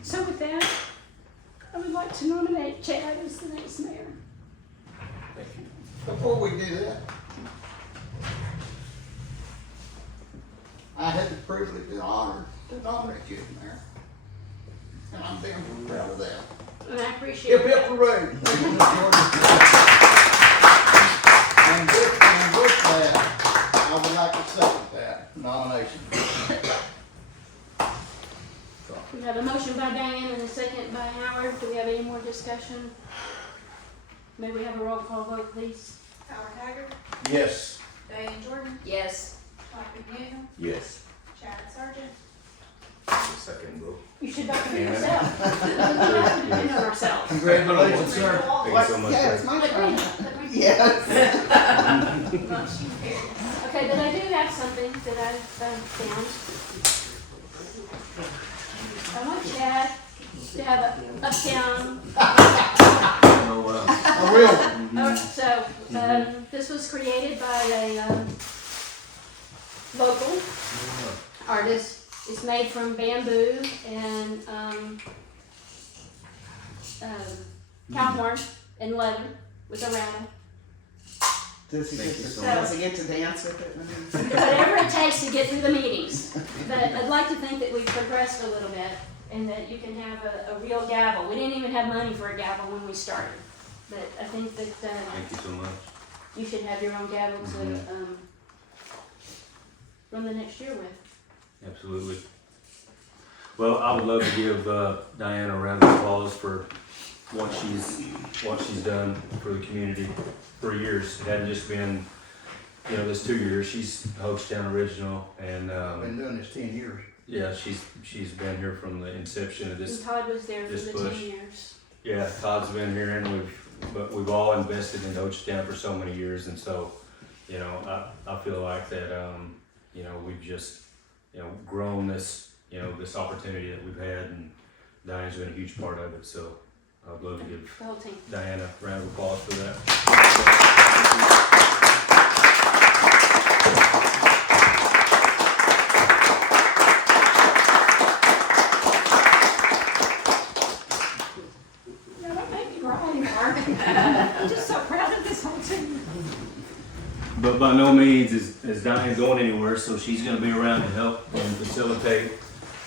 So with that, I would like to nominate Chad as the next mayor. Before we do that, I had the privilege and honor to nominate you, Mayor. And I'm damn proud of that. And I appreciate Hip hip that. hooray. And with that, I would like to second that nomination. We have a motion by Diane and a second by Howard. Do we have any more discussion? May we have a roll call vote, please? Howard Haggard, Yes. Diane Jordan, Yes. Mike McDaniel, Yes. Chad Sargent, Second vote. You should vote for yourself. We have to depend on ourselves. Congratulations, sir. Thank you so much. Yeah, it's my turn. Okay, Yes. but I do have something that I've found. I want Chad to have a uptown. Oh, wow. I will. So, this was created by a local artist. It's made from bamboo and cow horn and leather with a rattle. Does he Thank get you to, so does he get to dance with it? Whatever it takes to get through the meetings. But I'd like to think that we've progressed a little bit and that you can have a real gavel. We didn't even have money for a gavel when we started. But I think that Thank you so much. you should have your own gavel to run the next year with. Absolutely. Well, I would love to give Diane a round of applause for what she's done for the community for years. It hadn't just been, this 2 years. She's Hochatown original, and Been doing this 10 years. yeah, she's been here from the inception of And this. Todd was there for this the push. 10 years. Yeah, Todd's been here, and we've all invested in Hochatown for so many years, and so, I feel like that, we've just, grown this, this opportunity that we've had, and Diane's been a huge part of it, so I'd love to give The whole team. Diane a round of applause for that. No, don't make me cry anymore. I'm just so proud of this whole team. But by no means is Diane going anywhere, so she's gonna be around to help and facilitate,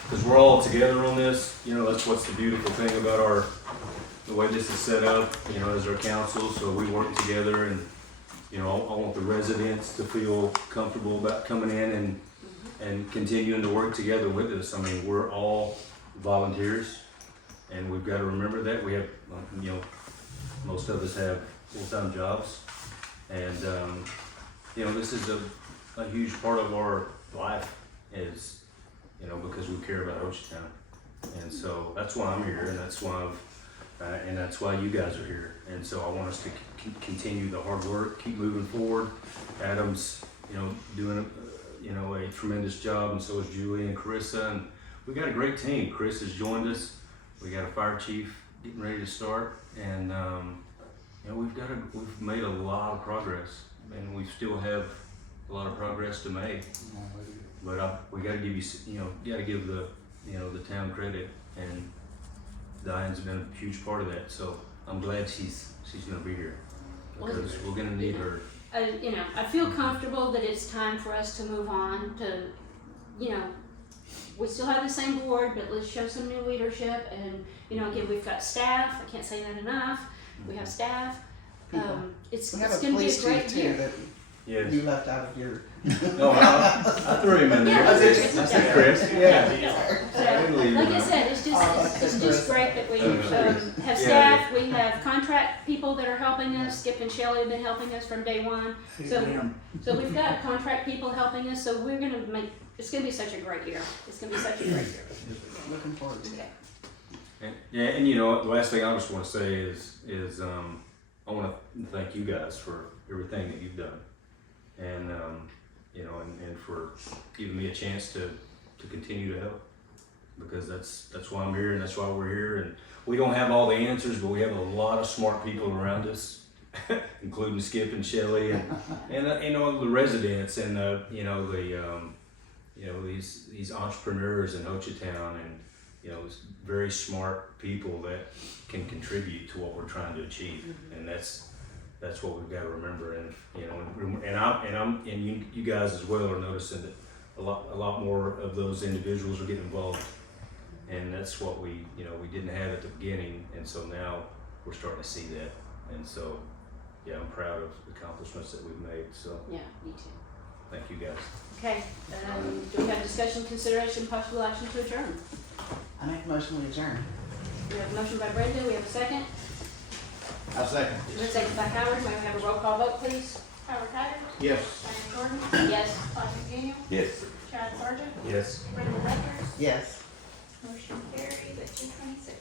because we're all together on this. That's what's the beautiful thing about the way this is set up, as our council, so we work together, and, I want the residents to feel comfortable about coming in and continuing to work together with us. I mean, we're all volunteers, and we've got to remember that. We have, most of us have full-time jobs, and, this is a huge part of our life is, because we care about Hochatown. And so that's why I'm here, and that's why that's why you guys are here. And so I want us to continue the hard work, keep moving forward. Adam's, doing a tremendous job, and so is Julie and Carissa, and we got a great team. Chris has joined us. We got a fire chief getting ready to start, and we've made a lot of progress, and we still have a lot of progress to make. But we got to give the town credit, and Diane's been a huge part of that, so I'm glad she's gonna be here, because we're gonna need her. I feel comfortable that it's time for us to move on to, we still have the same board, but let's show some new leadership. And, again, we've got staff. I can't say that enough. We have staff. It's We have going a to be police a great chief too year. that Yes. you left out of your. No, I threw him in there. Yeah, I it's- said Chris. Yeah. So, I didn't leave like him I out. said, it's just great that we have staff. We have contract people that are helping us. Skip and Shelley have been helping us from day one. So we've got contract people helping us. So we're gonna it's gonna be such a great year. It's gonna be such a great year. Looking forward to it. Okay. And the last thing I just want to say is I want to thank you guys for everything that you've done, and and for giving me a chance to continue to help, because that's why I'm here and that's why we're here. And we don't have all the answers, but we have a lot of smart people around us, including Skip and Shelley and the residents and these entrepreneurs in Hochatown, and very smart people that can contribute to what we're trying to achieve. And that's what we've got to remember. And you guys as well are noticing that a lot more of those individuals are getting involved, and that's what we didn't have at the beginning, and so now we're starting to see that. And so I'm proud of the accomplishments that we've made. So Yeah, me too. thank you guys. Okay. Do we have discussion, consideration, possible action to adjourn? I make a motion we adjourn. We have a motion by Brenda. We have a second. I'll second. We have a second by Howard. May we have a roll call vote, please? Howard Haggard. Yes. Diane Jordan. Yes. Todd McDaniel. Yes. Chad Sargent. Yes. Brenda Baker. Yes. Motion carries at 2:26.